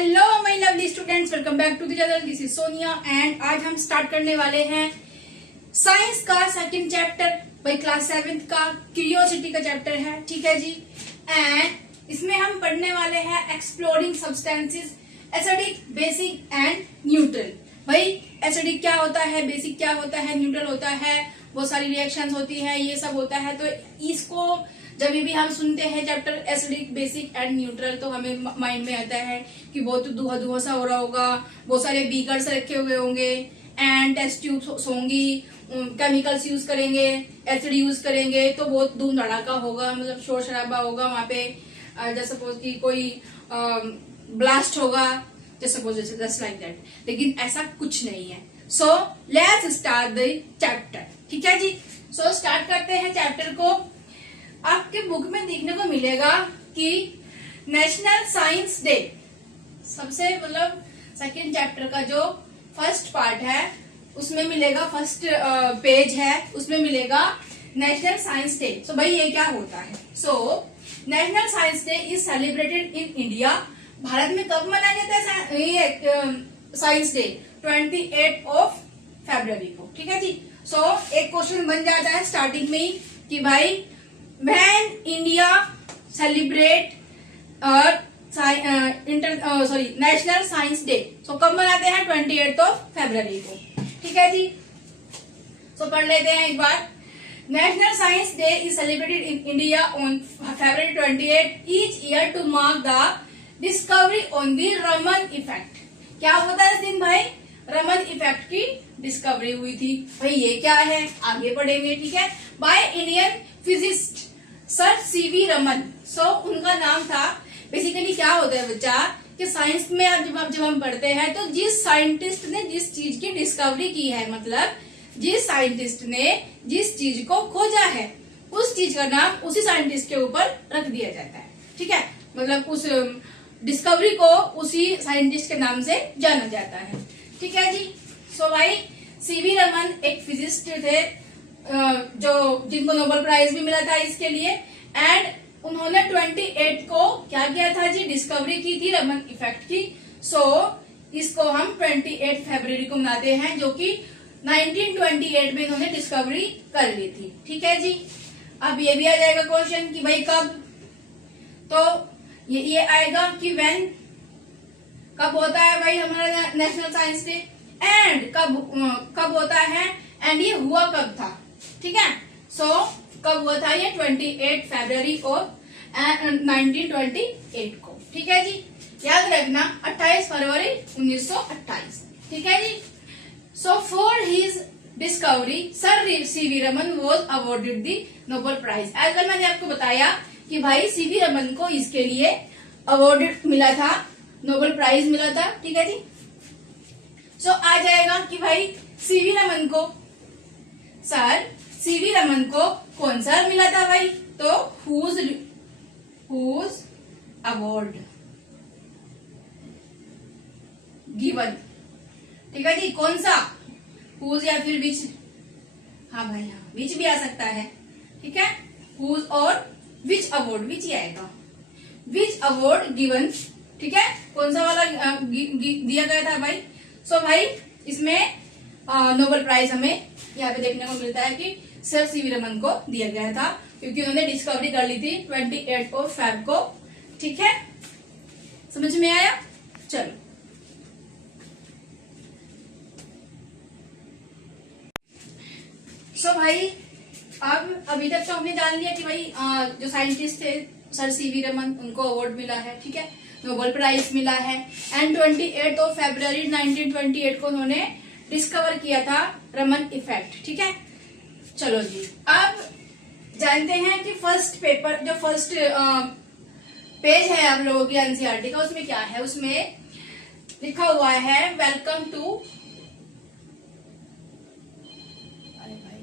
Hello my lovely students, welcome back to the channel. This is Sonia and आज हम start करने वाले हैं साइंस का सेकंड चैप्टर। भाई क्लास 7th का क्यूरियोसिटी का चैप्टर है, ठीक है जी। एंड इसमें हम पढ़ने वाले हैं exploring substances, acidic, basic and neutral. भाई एसिडिक क्या होता है, बेसिक क्या होता है, न्यूट्रल होता है, बहुत सारी रिएक्शंस होती है, ये सब होता है। तो इसको जब भी हम सुनते हैं chapter acidic, basic and neutral, तो हमें माइंड में आता है कि बहुत धुआं धुआं सा हो रहा होगा, बहुत सारे बीकर्स रखे हुए होंगे एंड टेस्ट ट्यूब्स होंगी, केमिकल्स यूज करेंगे, एसिड यूज करेंगे, तो बहुत धूम धड़ाका होगा, मतलब शोर शराबा होगा वहां पे। जैसे सपोज कि कोई ब्लास्ट होगा, जैसे सपोज जस्ट लाइक दैट। लेकिन ऐसा कुछ नहीं है। So let's start the chapter, ठीक है जी। सो स्टार्ट करते हैं चैप्टर को। आपके बुक में देखने को मिलेगा कि नेशनल साइंस डे, सबसे मतलब सेकेंड चैप्टर का जो फर्स्ट पार्ट है उसमें मिलेगा, फर्स्ट पेज है, उसमें मिलेगा नेशनल साइंस डे। सो भाई ये क्या होता है? So national science day is celebrated in India. Bharat में कब मनाया जाता है ये साइंस डे? 28 फरवरी को, ठीक है जी। सो एक क्वेश्चन बन जाता है स्टार्टिंग में ही कि भाई when India celebrate national science day, so कब मनाते हैं? 28 फरवरी को, ठीक है जी। सो पढ़ लेते हैं एक बार। National science day is celebrated in India on February 28 each year to mark the discovery on the Raman effect. क्या होता है इस दिन भाई? रमन इफेक्ट की डिस्कवरी हुई थी। भाई ये क्या है आगे पढ़ेंगे, ठीक है। By Indian physicist sir C V Raman. So उनका नाम था। बेसिकली क्या होता है बच्चा कि साइंस में जब हम पढ़ते हैं तो जिस साइंटिस्ट ने जिस चीज की डिस्कवरी की है, मतलब जिस साइंटिस्ट ने जिस चीज को खोजा है, उस चीज का नाम उसी साइंटिस्ट के ऊपर रख दिया जाता है, ठीक है। मतलब उस डिस्कवरी को उसी साइंटिस्ट के नाम से जाना जाता है, ठीक है जी। सो भाई सीवी रमन एक फिजिस्ट थे जो जिनको नोबेल प्राइज भी मिला था इसके लिए। एंड उन्होंने 28 को क्या किया था जी? डिस्कवरी की थी रमन इफेक्ट की। सो इसको हम 28 फरवरी को मनाते हैं, जो कि 1928 में इन्होंने डिस्कवरी कर ली थी, ठीक है जी। अब ये भी आ जाएगा क्वेश्चन कि भाई कब, तो ये आएगा कि व्हेन, कब होता है भाई हमारा नेशनल साइंस डे, एंड कब होता है, एंड ये हुआ कब था, ठीक है। सो कब हुआ था ये? 28 फरवरी को 1928 को, ठीक है जी। याद रखना 28 फरवरी 1928, ठीक है जी। So for his discovery sir C V Raman was awarded the Nobel prize. As well मैंने आपको बताया कि भाई सीवी रमन को इसके लिए अवॉर्डेड मिला था, नोबेल प्राइज मिला था, ठीक है जी। सो आ जाएगा कि भाई सीवी रमन को, सर सीवी रमन को कौन सा मिला था भाई? तो हुज अवार्ड गिवन, ठीक है जी। कौन सा? हुज या फिर विच? हाँ भाई हाँ, विच भी आ सकता है, ठीक है। हुज और विच अवार्ड, विच ही आएगा। विच अवार्ड गिवन, ठीक है। कौन सा वाला दिया गया था भाई? सो भाई इसमें नोबेल प्राइज हमें यहाँ पे देखने को मिलता है कि सर सीवी रमन को दिया गया था, क्योंकि उन्होंने डिस्कवरी कर ली थी 28 फरवरी को, ठीक है। समझ में आया? चलो सो भाई अब अभी तक तो हमने जान लिया कि भाई जो साइंटिस्ट थे सर सीवी रमन, उनको अवार्ड मिला है, ठीक है, नोबेल प्राइज मिला है। एंड 28 फरवरी 1928 को उन्होंने डिस्कवर किया था रमन इफेक्ट, ठीक है। चलो जी, अब जानते हैं कि फर्स्ट पेपर, जो फर्स्ट पेज है आप लोगों की एनसीईआरटी का, उसमें क्या है? उसमें लिखा हुआ है वेलकम टू, अरे भाई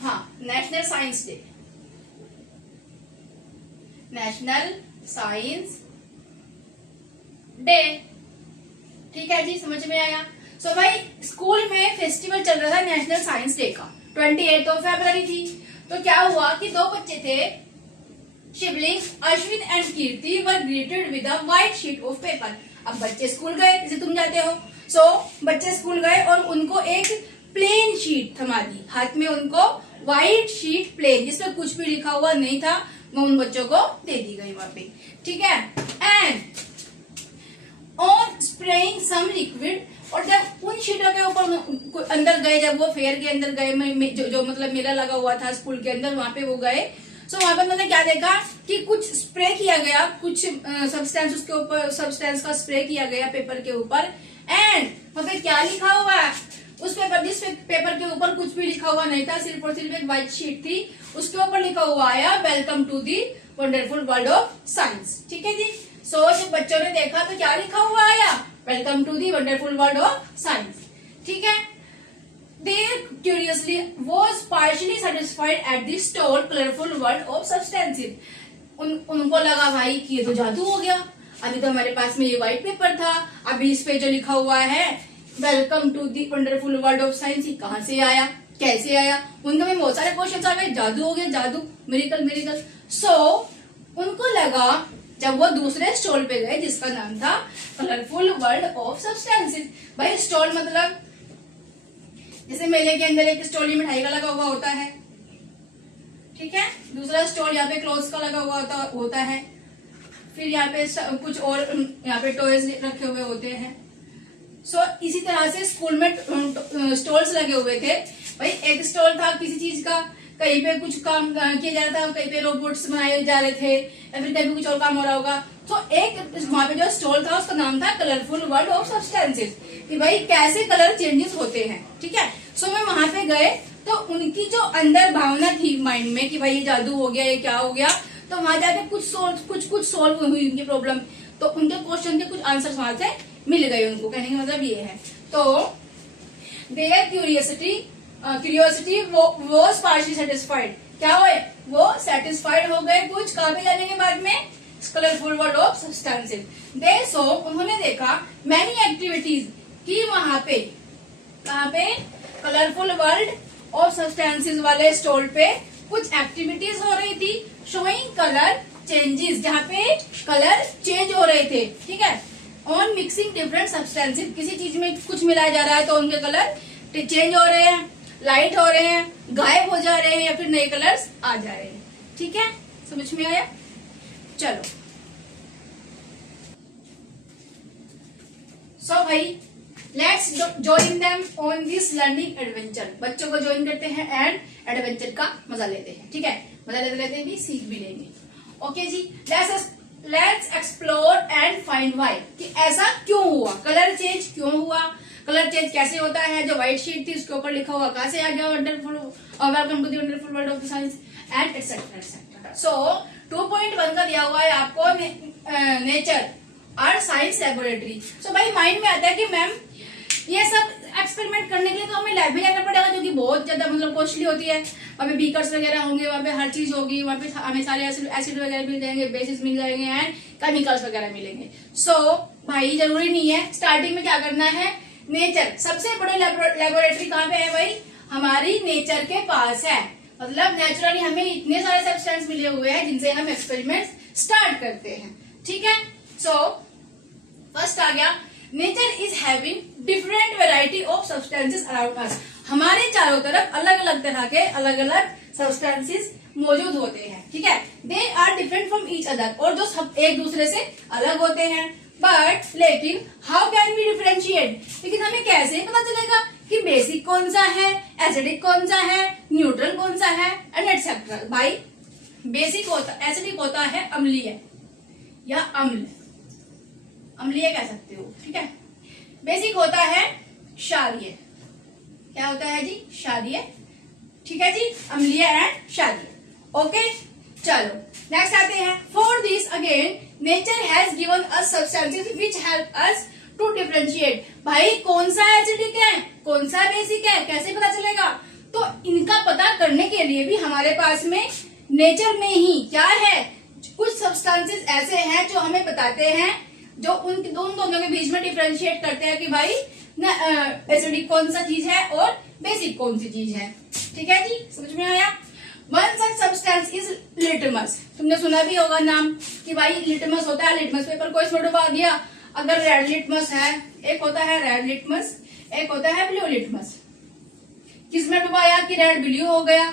हाँ, national science day, national science day, ठीक है जी। समझ में आया? सो भाई स्कूल में फेस्टिवल चल रहा था नेशनल साइंस डे का, 28 फरवरी थी। तो क्या हुआ कि दो बच्चे थे, siblings Ashwin and Kirti were greeted with a white sheet of paper. अब बच्चे स्कूल गए, जैसे तुम जाते हो। सो बच्चे स्कूल गए और उनको एक प्लेन शीट थमा दी हाथ में, उनको व्हाइट शीट प्लेन जिसमें कुछ भी लिखा हुआ नहीं था, वो उन बच्चों को दे दी गई वहां पे, ठीक है। And on spraying some liquid, और जब उन शीटों के ऊपर अंदर गए, जब वो फेयर के अंदर गए, जो मतलब मेला लगा हुआ था स्कूल के अंदर, वहां पे वो गए। सो वहां पर उन्होंने क्या देखा कि कुछ स्प्रे किया गया, कुछ सब्सटेंस उसके ऊपर, सब्सटेंस का स्प्रे किया गया पेपर के ऊपर। एंड वहां पे क्या लिखा हुआ है उस पेपर, जिस पेपर के ऊपर कुछ भी लिखा हुआ नहीं था, सिर्फ और सिर्फ एक व्हाइट शीट थी, उसके ऊपर लिखा हुआ आया welcome to the wonderful world of science, ठीक है जी। सो जब बच्चों ने देखा तो क्या लिखा हुआ आया, welcome to the wonderful world of science, ठीक है। They curiously was partially satisfied at the stored colorful world of substances. उनको लगा भाई कि ये तो जादू हो गया, अभी तो हमारे पास में ये व्हाइट पेपर था, अभी इस पे जो लिखा हुआ है welcome to the wonderful world of science, ये कहाँ से आया, कैसे आया। उनके में बहुत सारे क्वेश्चन आ गए, जादू हो गया, जादू, मिरेकल मिरेकल। सो उनको लगा, जब वो दूसरे स्टॉल पे गए जिसका नाम था कलरफुल वर्ल्ड ऑफ सब्सटेंसेस। भाई स्टॉल मतलब जैसे मेले के अंदर एक स्टॉल मिठाई का लगा हुआ होता है, ठीक है, दूसरा स्टॉल यहाँ पे क्लोथ्स का लगा हुआ होता है, फिर यहाँ पे कुछ और यहाँ पे टॉयज रखे हुए होते हैं। सो इसी तरह से स्कूल में स्टॉल्स लगे हुए थे। भाई एक स्टॉल था किसी चीज का, कहीं पे कुछ काम किया जा रहा था, कहीं पे रोबोट्स बनाए जा रहे थे, या फिर कहीं पे कुछ और काम हो रहा होगा। तो एक वहां पे जो स्टॉल था उसका नाम था कलरफुल वर्ल्ड ऑफ सब्सटेंसेस, कि भाई कैसे कलर चेंजेस होते हैं, ठीक है। सो मैं वहां पे गए तो उनकी जो अंदर भावना थी माइंड में कि भाई ये जादू हो गया, ये क्या हो गया, तो वहां जाके कुछ सोल्व हुई उनकी प्रॉब्लम, तो उनके क्वेश्चन के कुछ आंसर वहां से मिल गए उनको। कहने का मतलब ये है, तो their curiosity was partially satisfied. क्या हुए, वो सेटिस्फाइड हो गए कुछ कहाँ पे जाने के बाद में, कलरफुल वर्ल्ड ऑफ सब्सटेंसेस। दे सो उन्होंने देखा मैनी एक्टिविटीज, की वहां पे कहाँ पे कलरफुल वर्ल्ड ऑफ सब्सटेंसेस वाले स्टॉल पे कुछ एक्टिविटीज हो रही थी, शोइंग कलर चेंजेस, जहाँ पे कलर चेंज हो रहे थे, ठीक है। ऑन मिक्सिंग डिफरेंट सब्सटेंसेस, किसी चीज में कुछ मिलाया जा रहा है तो उनके कलर चेंज हो रहे हैं, लाइट हो रहे हैं, गायब हो जा रहे हैं, या फिर नए कलर्स आ जा रहे हैं, ठीक है। समझ में आया, चलो। सो भाई let's join them on this learning adventure, बच्चों को ज्वाइन करते हैं एंड एडवेंचर का मजा लेते हैं, ठीक है। मजा लेते लेते भी सीख भी लेंगे, ओके जी। Let's explore and find why, कि ऐसा क्यों हुआ, कलर चेंज क्यों हुआ, कलर चेंज कैसे होता है, जो व्हाइट शीट थी उसके ऊपर लिखा हुआ कहाँ से आ गया, wonderful welcome to the wonderful world of science and etcetera etcetera. So 2.1 का दिया हुआ है आपको नेचर और साइंस लेबोरेटरी। सो भाई माइंड में आता है कि मैम ये सब एक्सपेरिमेंट करने के लिए तो हमें लैब में जाना पड़ेगा, जो कि बहुत ज्यादा मतलब कॉस्टली होती है। वहाँ पे बीकर्स वगैरह होंगे, वहाँ पे हर चीज होगी, वहाँ पे हमें सारे एसिड वगैरह मिल जाएंगे, बेसिस मिल जाएंगे एंड केमिकल्स वगैरह मिलेंगे। सो भाई जरूरी नहीं है, स्टार्टिंग में क्या करना है, नेचर, सबसे बड़ी लेबोरेटरी कहाँ पे है भाई, हमारी नेचर के पास है। मतलब नेचुरली हमें इतने सारे सब्सटेंस मिले हुए हैं जिनसे हम एक्सपेरिमेंट स्टार्ट करते हैं, ठीक है। सो फर्स्ट आ गया, nature is having different variety of substances around us, हमारे चारों तरफ अलग अलग तरह के अलग अलग सब्सटेंसेस मौजूद होते हैं, ठीक है। They are different from each other, और जो सब एक दूसरे से अलग होते हैं। बट लेकिन हाउ कैन वी डिफरेंशिएट, लेकिन हमें कैसे पता चलेगा कि बेसिक कौन सा है, एसिडिक कौन सा है, न्यूट्रल कौन सा है एंड एटसेट्रा। भाई बेसिक होता एसिडिक होता है अम्लीय या अम्ल, अम्लीय कह सकते हो, ठीक है। बेसिक होता है क्षारीय, क्या होता है जी, क्षारीय, ठीक है जी, अम्लीय एंड क्षारीय, ओके। चलो नेक्स्ट आते हैं, for this again nature has given us substances which help us to differentiate. भाई कौन सा एसिडिक है, कौन सा बेसिक है, कैसे पता चलेगा, तो इनका पता करने के लिए भी हमारे पास में नेचर में ही क्या है, कुछ सब्सटेंसेस ऐसे हैं जो हमें बताते हैं, जो उन दोनों के बीच में डिफरेंशिएट करते हैं कि भाई एसिडिक कौन सा चीज है और बेसिक कौन सी चीज है। ठीक है जी, समझ में आया। One such substance is litmus. तुमने सुना भी होगा नाम कि भाई लिटमस होता है, लिटमस पेपर को इसमें डुबा दिया। अगर रेड लिटमस है, एक होता है रेड लिटमस, एक होता है ब्लू लिटमस। किसमें डुबाया कि रेड ब्लू हो गया,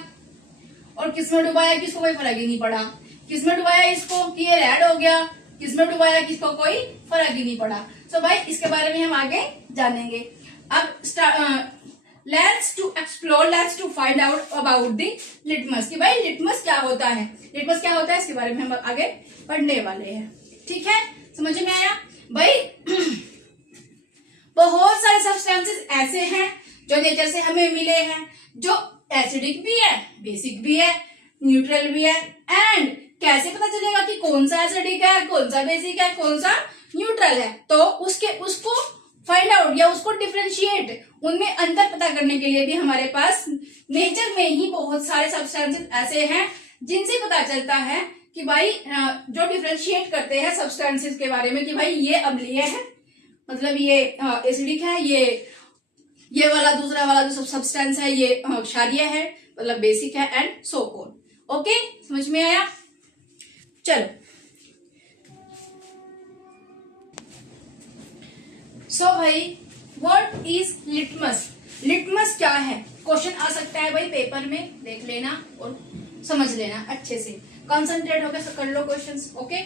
और किसमें डुबाया कि इसको कोई फर्क ही नहीं पड़ा। किसमें डुबाया इसको कि ये रेड हो गया, किसमें डुबाया कि इसको कोई फर्क ही नहीं पड़ा। सो भाई इसके बारे में हम आगे जानेंगे। अब let's to explore, let's to find out about the litmus कि भाई लिटमस क्या होता है। लिटमस क्या होता है इसके बारे में हम आगे पढ़ने वाले हैं। ठीक है, समझ में आया भाई। बहुत सारे सब्सटेंसेस ऐसे हैं जो नेचर से हमें मिले हैं, जो एसिडिक भी है, बेसिक भी है, न्यूट्रल भी है। एंड कैसे पता चलेगा कि कौन सा एसिडिक है, कौन सा बेसिक है, कौन सा न्यूट्रल है। तो उसको फाइंड आउट या उसको डिफरेंशिएट, उनमें अंतर पता करने के लिए भी हमारे पास नेचर में ही बहुत सारे सब्सटेंसेस ऐसे हैं जिनसे पता चलता है कि भाई जो डिफरेंशिएट करते हैं सब्सटेंसेस के बारे में कि भाई ये अम्लीय है, मतलब ये एसिडिक है, ये वाला दूसरा वाला जो सब्सटेंस है ये क्षारीय है, मतलब बेसिक है, एंड सो ऑन। ओके, समझ में आया। चलो, सो भाई व्हाट इज लिटमस। लिटमस क्या है, क्वेश्चन आ सकता है भाई पेपर में, देख लेना और समझ लेना अच्छे से, कंसंट्रेट होकर कर लो questions. Okay,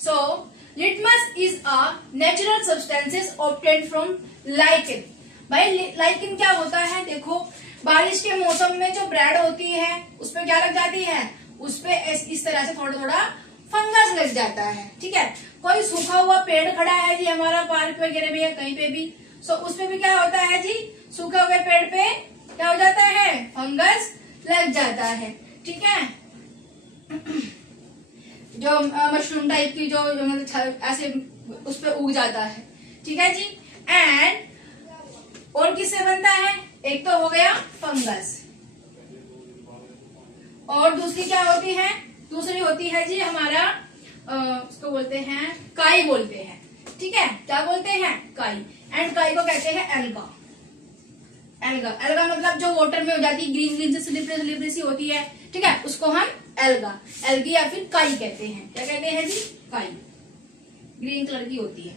so litmus is a natural substances obtained from lichen. भाई लाइकेन क्या होता है, देखो बारिश के मौसम में जो ब्रेड होती है उसपे क्या लग जाती है, उसपे इस तरह से थोड़ा थोड़ा फंगस लग जाता है। ठीक है, कोई सूखा हुआ पेड़ खड़ा है जी हमारा पार्क वगैरह में या कहीं पे भी, सो उसपे भी क्या होता है जी, सूखे हुए पेड़ पे क्या हो जाता है, फंगस लग जाता है। ठीक है, जो मशरूम टाइप की जो मतलब ऐसे उस पे उग जाता है। ठीक है जी, एंड और किससे बनता है, एक तो हो गया फंगस, और दूसरी क्या होती है, दूसरी होती है जी हमारा उसको बोलते हैं काई बोलते हैं। ठीक है, क्या बोलते हैं, काई। एंड काई को कहते हैं एल्गा। एल्गा, एल्गा मतलब जो वाटर में हो जाती है, ग्रीन ग्रीन से स्लिपरी सी होती है। ठीक है, उसको हम एल्गा, एल्गी या फिर काई कहते हैं। क्या कहते हैं जी, काई, ग्रीन कलर की होती है।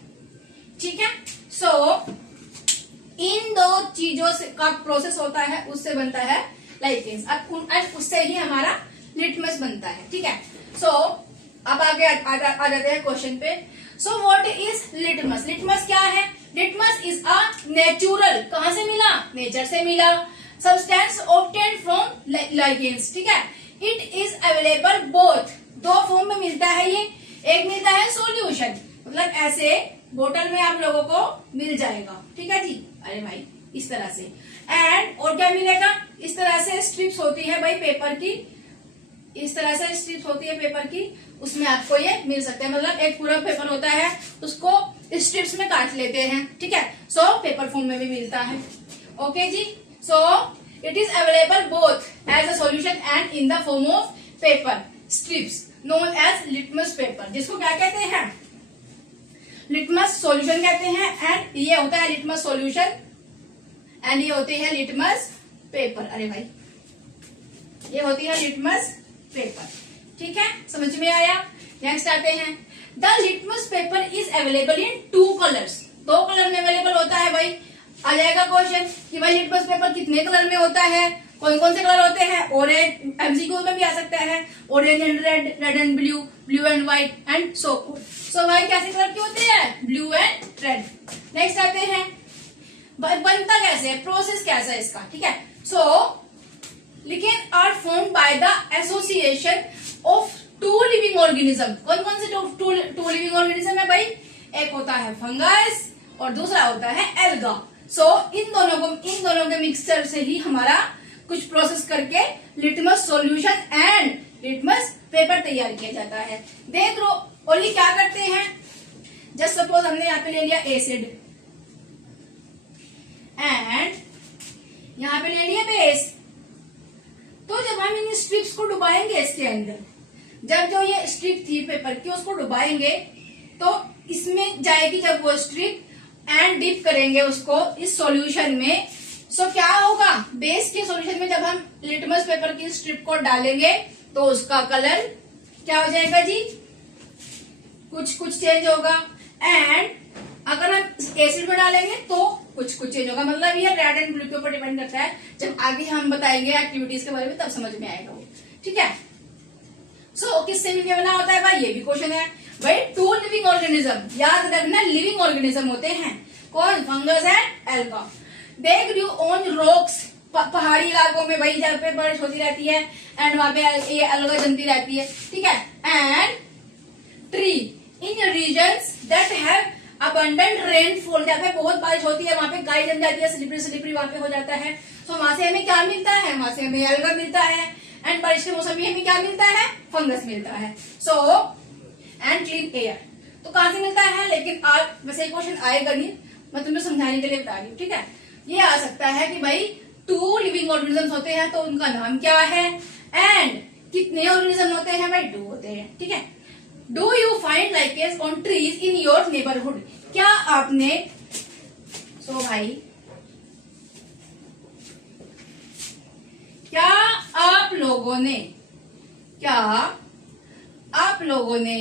ठीक है, सो इन दो चीजों से का प्रोसेस होता है, उससे बनता है लाइकेन्स, उससे ही हमारा लिटमस बनता है। ठीक है, सो अब आगे आ जाते हैं क्वेश्चन पे। So what is litmus. Litmus क्या है, लिटमस इज अ नेचुरल, कहां से मिला, नेचर से मिला, सब्सटेंस ऑब्टेन्ड फ्रॉम लाइकेन्स। ठीक है, इट इज अवेलेबल बोथ, दो फॉर्म में मिलता है ये। एक मिलता है सॉल्यूशन, मतलब ऐसे बोतल में आप लोगों को मिल जाएगा। ठीक है जी, अरे भाई इस तरह से। एंड और क्या मिलेगा, इस तरह से स्ट्रिप्स होती है भाई पेपर की, इस तरह से स्ट्रिप्स होती है पेपर की, उसमें आपको ये मिल सकता है। मतलब एक पूरा पेपर होता है, उसको स्ट्रिप्स में काट लेते हैं। ठीक है, सो पेपर फॉर्म में भी मिलता है। ओके जी, so it is available both as a solution and in the form of paper strips known as litmus paper, जिसको क्या कहते हैं, लिटमस सॉल्यूशन कहते हैं। एंड ये होता है लिटमस सॉल्यूशन, एंड ये होते हैं लिटमस पेपर। अरे भाई ये होती है लिटमस पेपर। ठीक है, समझ में आया। नेक्स्ट आते हैं, the litmus paper is available in 2 colours. 2 colour में अवेलेबल होता है भाई। आ जाएगा क्वेश्चन कि भाई लिटमस पेपर कितने कलर में होता है, कौन कौन से कलर होते हैं। ऑरेंज, एमसीक्यू में भी आ सकता है, orange and red, red and blue, blue and white, and so भाई कैसे कलर के होते हैं, ब्लू एंड रेड। नेक्स्ट आते हैं, बनता कैसे है, प्रोसेस कैसा है इसका। ठीक है, so lichen are form by the association of 2 living organism. कौन कौन से 2 लिविंग ऑर्गेनिज्म है भाई, एक होता है फंगस और दूसरा होता है एल्गा। सो इन दोनों के मिक्सचर से ही हमारा कुछ प्रोसेस करके litmus solution and litmus paper तैयार किया जाता है। देख लो, और ये क्या करते हैं, जस्ट सपोज हमने यहाँ पे ले लिया एसिड एंड यहाँ पे ले लिया बेस, तो जब हम इन स्ट्रिप्स को डुबाएंगे इसके अंदर, जब जो ये स्ट्रिप थी पेपर की उसको डुबाएंगे तो इसमें जाएगी जब वो स्ट्रिप, एंड डिप करेंगे उसको इस सॉल्यूशन में। सो क्या होगा, बेस के सॉल्यूशन में जब हम लिटमस पेपर की स्ट्रिप को डालेंगे तो उसका कलर क्या हो जाएगा जी, कुछ चेंज होगा। एंड अगर हम एसिड में डालेंगे तो कुछ चेंज होगा। मतलब ये रेड एंड ब्लू के ऊपर डिपेंड करता है। जब आगे हम बताएंगे एक्टिविटीज के बारे में तब समझ में आएगा वो, ठीक है। सो किससे मिलकर बना होता है भाई, ये भी क्वेश्चन है भाई। टू लिविंग ऑर्गेनिज्म, याद रखना लिविंग ऑर्गेनिज्म होते हैं कौन, fungus and alga. They grow on rocks, पहाड़ी इलाकों में भाई जहाँ पे बारिश होती रहती है एंड वहां पे ये अलगा जमती रहती है, ठीक है। And tree in regions that have abundant rainfall, जहाँ पे बहुत बारिश होती है वहां पे गाय जम जाती है, स्लिपरी वहां पे हो जाता है। तो वहां से हमें क्या मिलता है, वहां से हमें एल्गा मिलता है। एंड बारिश के मौसम में हमें क्या मिलता है, फंगस मिलता है। सो एंड क्लीन एयर, तो कहां से मिलता है, लेकिन आज वैसे क्वेश्चन आएगा नहीं, मैं तुम्हें समझाने के लिए बता रही हूँ, ठीक है। ये आ सकता है कि भाई टू लिविंग ऑर्गेनिजम्स होते हैं तो उनका नाम क्या है, एंड कितने ऑर्गेनिज्म होते हैं भाई, 2 होते हैं, ठीक है। Do you find lichens on trees in your neighbourhood, क्या आपने, सो भाई क्या आप लोगों ने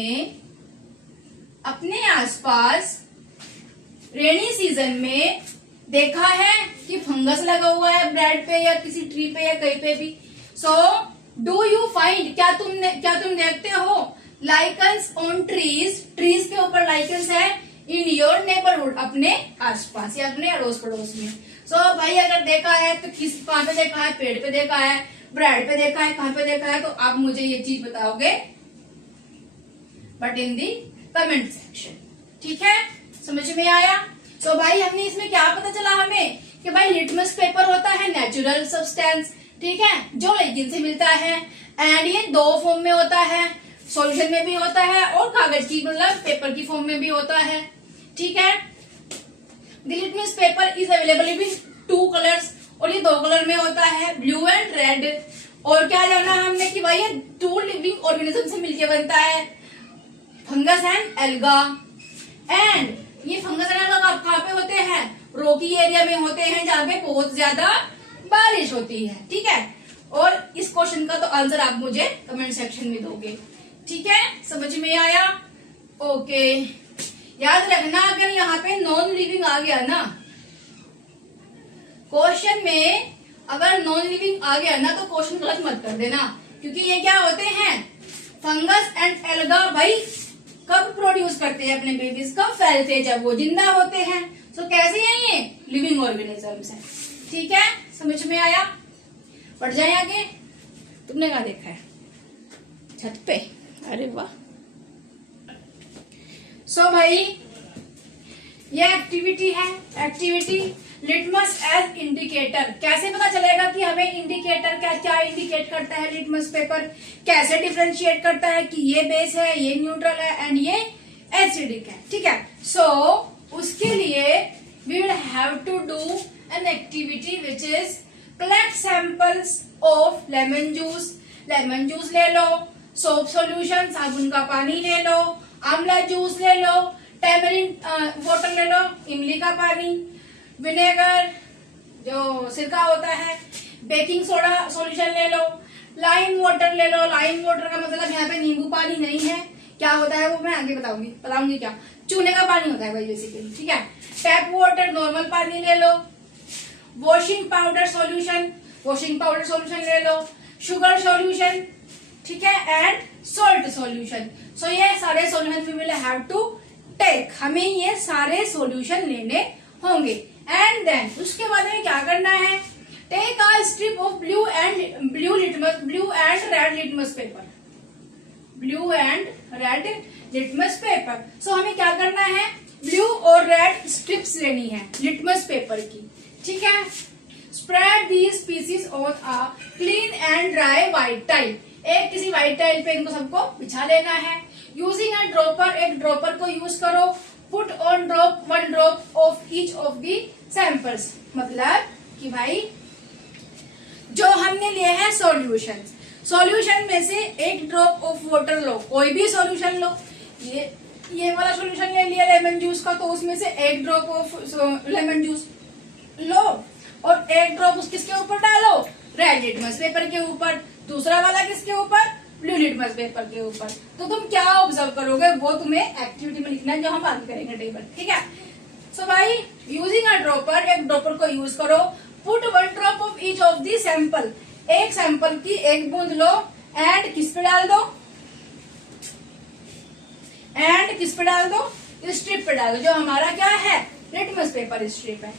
अपने आसपास रेनी सीजन में देखा है कि फंगस लगा हुआ है ब्रेड पे या किसी ट्री पे या कहीं पे भी। सो डू यू फाइंड, क्या तुम देखते हो लाइकन्स ऑन ट्रीज के ऊपर लाइकन्स है इन योर नेबरहुड, अपने आसपास या अपने अड़ोस पड़ोस में। सो भाई अगर देखा है तो कहां पे देखा है, पेड़ पे देखा है, ब्रेड पे देखा है, कहां पे देखा है, तो आप मुझे ये चीज बताओगे but in the comment section, ठीक है। समझ में आया। सो भाई हमने इसमें क्या पता चला हमें कि भाई लिटमस पेपर होता है नेचुरल सब्सटेंस, ठीक है, जो लेकिन से मिलता है। एंड ये 2 फॉर्म में होता है, सॉल्यूशन में भी होता है और कागज की मतलब पेपर की फॉर्म में भी होता है, ठीक है। The litmus paper is available in 2 colours, और ये 2 कलर में होता है, ब्लू एंड रेड। और क्या जाना हमने कि भाई ये 2 लिविंग ऑर्गेनिज्म से मिलकर बनता है, फंगस एंड एल्गा। एंड ये फंगस एंड एल्गा कहाँ पे होते हैं, रॉकी एरिया में होते हैं जहाँ पे बहुत ज्यादा बारिश होती है, ठीक है। और इस क्वेश्चन का तो आंसर आप मुझे कमेंट सेक्शन में दोगे, ठीक है। समझ में आया, ओके। याद रखना अगर यहाँ पे नॉन लिविंग आ गया ना क्वेश्चन में, अगर नॉन लिविंग आ गया ना तो क्वेश्चन गलत मत कर देना, क्योंकि ये क्या होते हैं, फंगस एंड एल्गा भाई कब प्रोड्यूस करते हैं अपने बेबीज, कब फैलते हैं, जब वो जिंदा होते हैं। सो कैसे हैं ये, लिविंग ऑर्गेनिजम्स हैं, ठीक है। समझ में आया, पढ़ जाए आगे। तुमने कहा देखा है, छत पे, अरे वाह। सो भाई ये एक्टिविटी है, एक्टिविटी लिटमस एज इंडिकेटर। कैसे पता चलेगा कि हमें इंडिकेटर क्या इंडिकेट करता है लिटमस पेपर, कैसे डिफरेंशिएट करता है कि ये बेस है, ये न्यूट्रल है एंड ये एसिडिक है, ठीक है। सो उसके लिए we will have to do an activity which is collect samples of lemon juice. Lemon juice ले लो, सोप सॉल्यूशन साबुन का पानी ले लो, आंवला जूस ले लो, टेमरिन वाटर ले लो, इमली का पानी, विनेगर जो सिरका होता है, बेकिंग सोडा सॉल्यूशन ले लो, लाइम वाटर ले लो। लाइम वाटर का मतलब यहाँ पे नींबू पानी नहीं है, क्या होता है वो मैं आगे बताऊंगी क्या, चूने का पानी होता है भाई बेसिकली, ठीक है। टैप वाटर नॉर्मल पानी ले लो, वॉशिंग पाउडर सॉल्यूशन ले लो, शुगर सॉल्यूशन, ठीक है, एंड सॉल्ट सॉल्यूशन। सो ये सारे solution we will have to take, हमें ये सारे सॉल्यूशन लेने होंगे। एंड देन उसके बाद में क्या करना है, take a strip of blue and red litmus paper. So हमें क्या करना है, ब्लू और रेड स्ट्रिप्स लेनी है लिटमस पेपर की, ठीक है। Spread these pieces on a clean and dry white tile, एक किसी व्हाइट टाइल पे इनको सबको बिछा लेना है। यूजिंग अ ड्रॉपर, एक ड्रॉपर को यूज करो। Put on drop 1 drop of each of the samples, मतलब कि भाई जो हमने लिए हैं सॉल्यूशन में से 1 ड्रॉप ऑफ वाटर लो, कोई भी सॉल्यूशन लो, ये ये वाला सॉल्यूशन ले लिया लेमन जूस का, तो उसमें से एक ड्रॉप ऑफ लेमन जूस लो और एक ड्रॉप किसके ऊपर डालो, रेड लिटमस पेपर के ऊपर, दूसरा वाला किसके ऊपर, ब्लू लिटमस पेपर के ऊपर। तो तुम क्या ऑब्जर्व करोगे वो तुम्हें एक्टिविटी में लिखना है, जो हम आगे करेंगे टेबल, ठीक है। सो भाई यूजिंग अ ड्रॉपर, एक ड्रॉपर को यूज करो, put 1 drop of each of the sample, एक सैंपल की एक बूंद लो एंड किस पे डाल दो, एंड किस पे डाल दो, स्ट्रिप पे डाल दो, जो हमारा क्या है, लिटमस पेपर स्ट्रिप है।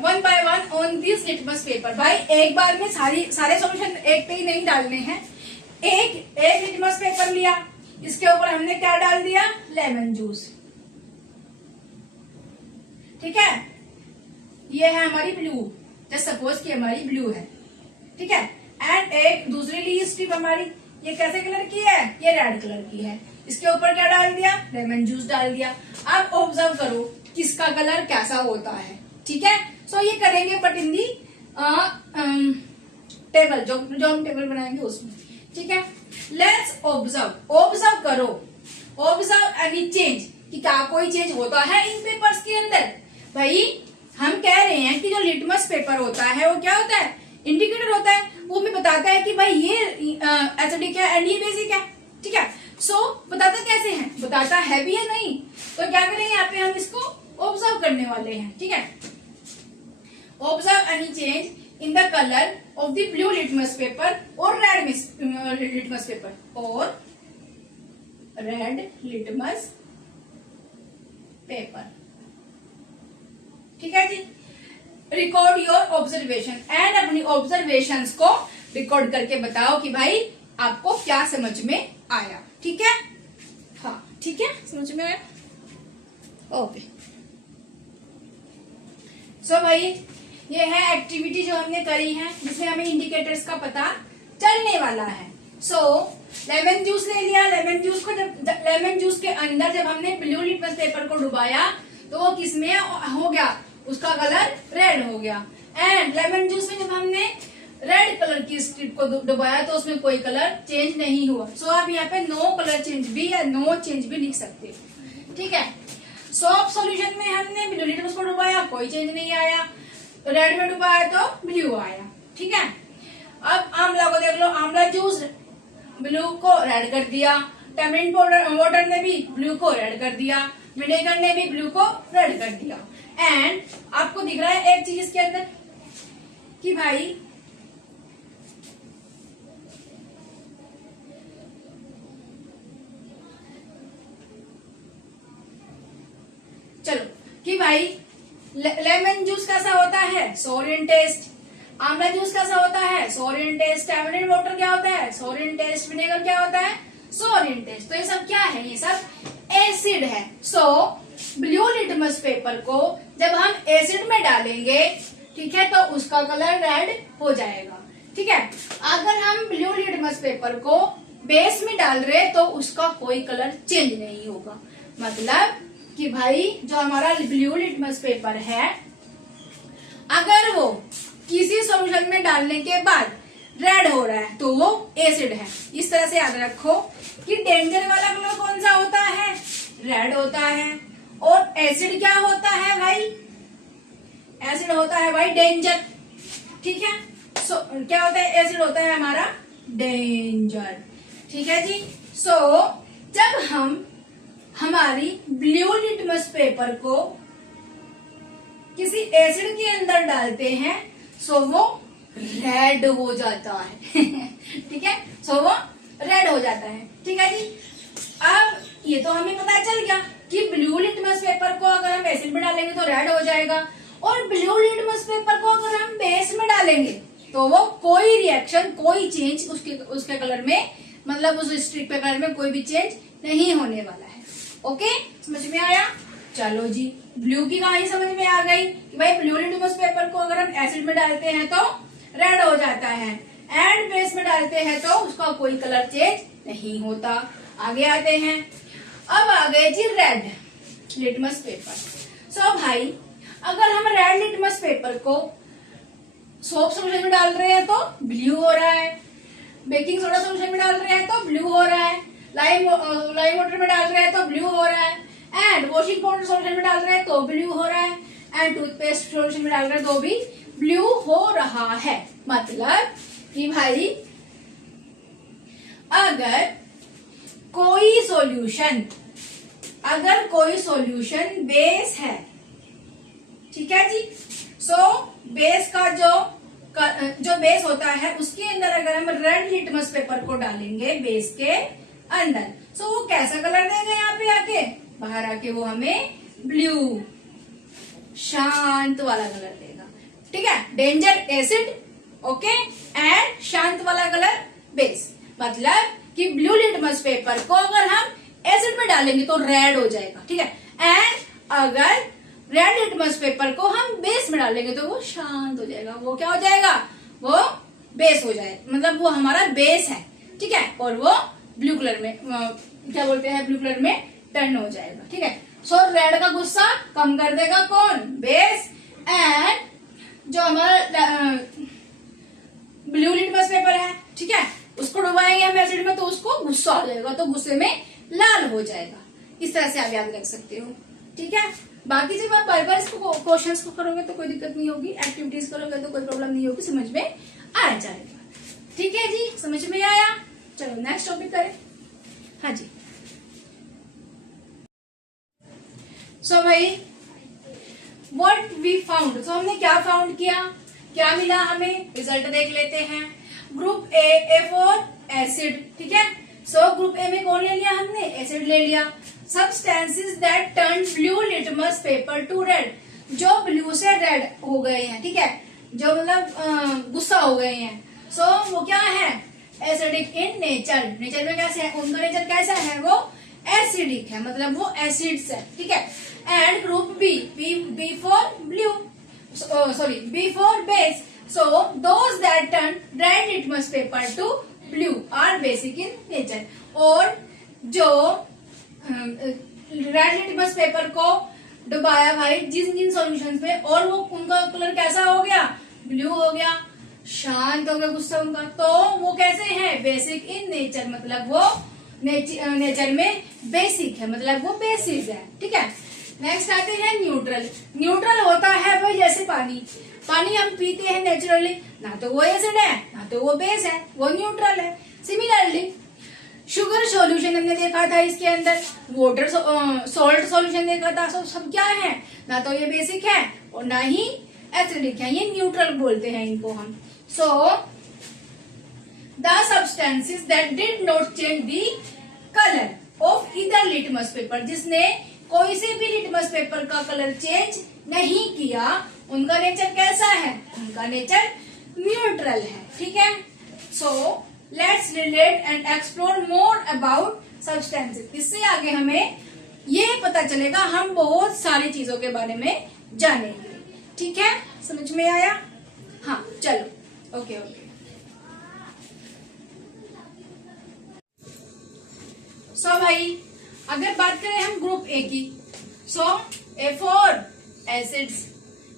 1 by 1 on this litmus paper. भाई एक बार में सारे सॉल्यूशन एक पे ही नहीं डालने हैं। एक लिटमस पेपर लिया, इसके ऊपर हमने क्या डाल दिया, लेमन जूस, ठीक है। ये है हमारी ब्लू, जस्ट सपोज कि हमारी ब्लू है, ठीक है। एंड एक दूसरी ली स्ट्रिप हमारी, ये कैसे कलर की है, ये रेड कलर की है, इसके ऊपर क्या डाल दिया, लेमन जूस डाल दिया। अब ऑब्जर्व करो किसका कलर कैसा होता है, ठीक है। सो ये करेंगे बट इन दी टेबल, जो हम टेबल बनाएंगे उसमें, ठीक है। लेट्स ऑब्जर्व करो, ऑब्जर्व एनी चेंज, कि क्या कोई चेंज होता है इन पेपर्स के अंदर। भाई हम कह रहे हैं कि जो लिटमस पेपर होता है वो क्या होता है, इंडिकेटर होता है, वो हमें बताता है कि भाई ये एसिडिक है एंड ये बेसिक है, ठीक है। सो बताता कैसे है, बताता है भी या नहीं, तो क्या करेंगे यहाँ पे हम इसको ऑब्जर्व करने वाले हैं, ठीक है। Observe any change in the colour of the blue litmus paper और रेड लिटमस पेपर, और रेड लिटमस पेपर, ठीक है जी। रिकॉर्ड योर ऑब्जर्वेशन, एंड अपनी ऑब्जर्वेशंस को रिकॉर्ड करके बताओ कि भाई आपको क्या समझ में आया, ठीक है। हाँ ठीक है, समझ में आया, ओके। सो भाई ये है एक्टिविटी जो हमने करी है, जिसमें हमें इंडिकेटर्स का पता चलने वाला है। सो लेमन जूस ले लिया, लेमन जूस के अंदर जब हमने ब्लू लिटमस पेपर को डुबाया तो वो किसमें हो गया, उसका कलर रेड हो गया। एंड लेमन जूस में जब हमने रेड कलर की स्ट्रिप को डुबाया तो उसमें कोई कलर चेंज नहीं हुआ। सो आप यहाँ पे नो कलर चेंज भी या नो चेंज भी लिख सकते हो, ठीक है। सॉफ्ट सॉल्यूशन में हमने ब्लू लिटमस को डुबाया, कोई चेंज नहीं आया, रेड में डुबाया तो ब्लू आया, ठीक है। अब आंवला को देख लो, आंवला जूस ब्लू को रेड कर दिया, टैमरिंड वाटर ने भी ब्लू को रेड कर दिया, विनेगर ने भी ब्लू को रेड कर दिया। एंड आपको दिख रहा है एक चीज इसके अंदर कि भाई चलो कि भाई लेमन जूस कैसा होता है, सोर इन टेस्ट, आंवला जूस कैसा होता है, सोर इन टेस्ट, टैमरिंड वाटर क्या होता है, सोर इन टेस्ट, विनेगर क्या होता है, सोर इन टेस्ट। तो ये सब क्या है, ये सब एसिड है। सो ब्लू लिटमस पेपर को जब हम एसिड में डालेंगे, ठीक है, तो उसका कलर रेड हो जाएगा, ठीक है। अगर हम ब्लू लिटमस पेपर को बेस में डाल रहे तो उसका कोई कलर चेंज नहीं होगा। मतलब कि भाई जो हमारा ब्लू लिटमस पेपर है, अगर वो किसी सॉल्यूशन में डालने के बाद रेड हो रहा है तो वो एसिड है। इस तरह से याद रखो कि डेंजर वाला कलर कौन सा होता है, रेड होता है, और एसिड क्या होता है भाई, एसिड होता है भाई डेंजर, ठीक है। सो क्या होता है, एसिड होता है हमारा डेंजर, ठीक है जी। सो जब हम हमारी ब्लू लिटमस पेपर को किसी एसिड के अंदर डालते हैं सो वो रेड हो जाता है ठीक है, सो वो रेड हो जाता है, ठीक है जी। अब ये तो हमें पता चल गया कि ब्लू लिटमस पेपर को अगर हम एसिड में डालेंगे तो रेड हो जाएगा, और ब्लू लिटमस पेपर को अगर हम बेस में डालेंगे तो वो कोई रिएक्शन, कोई चेंज उसके कलर में, मतलब उस स्ट्रिप के कलर में कोई भी चेंज नहीं होने वाला है। ओके, समझ में आया। चलो जी, ब्लू की कहानी समझ में आ गई कि भाई ब्लू लिटमस पेपर को अगर हम एसिड में डालते हैं तो रेड हो जाता है, एंड बेस में डालते हैं तो उसका कोई कलर चेंज नहीं होता। आगे आते हैं, अब आ गए जी रेड लिटमस पेपर। सो भाई अगर हम रेड लिटमस पेपर को सोप सोल्यूशन में डाल रहे हैं तो ब्लू हो रहा है, बेकिंग सोडा सोल्यूशन में डाल रहे हैं तो ब्लू हो रहा है, लाइम वाटर में डाल रहे हैं तो ब्लू हो रहा है, एंड वॉशिंग पाउडर सॉल्यूशन में डाल रहे हैं तो ब्लू हो रहा है, एंड टूथपेस्ट सॉल्यूशन में डाल रहे हैं तो भी ब्लू हो रहा है। मतलब कि भाई अगर कोई सॉल्यूशन बेस है, ठीक है जी, सो बेस का जो बेस होता है उसके अंदर अगर हम रेड लिटमस पेपर को डालेंगे बेस के अंदर, सो वो कैसा कलर देगा यहाँ पे आके, बाहर आके वो हमें ब्लू शांत वाला कलर देगा। ठीक है, डेंजर एसिड, ओके, एंड शांत वाला कलर बेस। मतलब कि ब्लू लिटमस पेपर को अगर हम एसिड में डालेंगे तो रेड हो जाएगा, ठीक है, एंड अगर रेड लिटमस पेपर को हम बेस में डालेंगे तो वो शांत हो जाएगा। वो क्या हो जाएगा, वो बेस हो जाएगा, मतलब वो हमारा बेस है, ठीक है, और वो ब्लू कलर में क्या बोलते हैं, ब्लू कलर में टर्न हो जाएगा। ठीक है, सो रेड का गुस्सा कम कर देगा कौन, बेस, एंड जो हमारा ब्लू लिटमस पेपर है, ठीक है, उसको डुबाएंगे हम एसिड में तो उसको गुस्सा आ जाएगा, तो गुस्से में लाल हो जाएगा। इस तरह से आप याद रख सकते हो। ठीक है, बाकी जब आप बार बार इसको क्वेश्चंस को करोगे तो कोई दिक्कत नहीं होगी, एक्टिविटीज करोगे तो कोई प्रॉब्लम नहीं होगी, समझ में आ जाएगा। ठीक है जी, समझ में आया। चलो नेक्स्ट टॉपिक करें। हाँ जी, सो भाई व्हाट वी फाउंड, तो हमने क्या फाउंड किया, क्या मिला हमें, रिजल्ट देख लेते हैं। ग्रुप ए फॉर एसिड, ठीक है, सो ग्रुप ए में कौन ले लिया हमने, एसिड ले लिया। Substances that turn blue litmus paper two red, जो ब्लू से रेड हो गए हैं, ठीक है, जो मतलब गुस्सा हो गए हैं, सो वो क्या है, एसिडिक इन नेचर। नेचर में कैसे है, उनका नेचर कैसा है, वो एसिडिक है, मतलब वो एसिड्स है। ठीक है, and group B for blue, sorry B for base, so those that turn red litmus paper to blue are basic in nature। और जो रेड लिटमस पेपर को डुबाया भाई जिन सॉल्यूशंस में, और वो उनका कलर कैसा हो गया, ब्लू हो गया, शांत हो गया गुस्सा उनका, तो वो कैसे हैं, बेसिक इन नेचर, मतलब वो नेचर में बेसिक है, मतलब वो बेसिस है। ठीक है, नेक्स्ट आते हैं न्यूट्रल। न्यूट्रल होता है भाई जैसे पानी, पानी हम पीते हैं नेचुरली, ना तो वो एसिड है ना तो वो बेस है, वो न्यूट्रल है। सिमिलरली शुगर सॉल्यूशन हमने देखा था, इसके अंदर वाटर सॉल्ट सॉल्यूशन देखा था, सब क्या है, ना तो ये बेसिक है और ना ही एसिडिक है, ये न्यूट्रल बोलते हैं इनको हम। So the substances that did not change the colour of either litmus paper, जिसने कोई से भी लिटमस पेपर का कलर चेंज नहीं किया, उनका नेचर कैसा है, उनका नेचर न्यूट्रल है। ठीक है, so let's relate and explore more about substances. इससे आगे हमें ये पता चलेगा, हम बहुत सारी चीजों के बारे में जानेंगे। ठीक है, समझ में आया। हाँ चलो, ओके ओके। सो भाई अगर बात करें हम ग्रुप ए की, सो ए फॉर एसिड्स,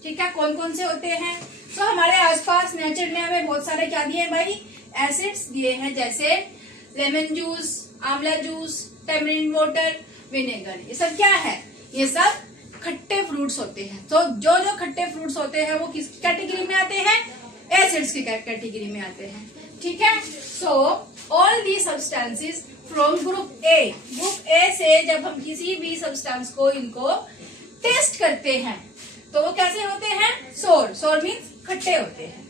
ठीक है, कौन कौन से होते हैं, सो हमारे आसपास नेचर ने हमें बहुत सारे क्या दिए हैं भाई, एसिड्स दिए हैं, जैसे लेमन जूस, आंवला जूस, टेमरिन वाटर, विनेगर। ये सब क्या है, ये सब खट्टे फ्रूट्स होते हैं। तो जो जो खट्टे फ्रूट्स होते हैं वो किस कैटेगरी में आते हैं, एसिड्स की कैटेगरी में आते हैं। ठीक है, so all the substances from group A, group A से जब हम किसी भी सब्सटेंस को इनको टेस्ट करते हैं तो वो कैसे होते हैं, सोर, सोर मीन्स खट्टे होते हैं।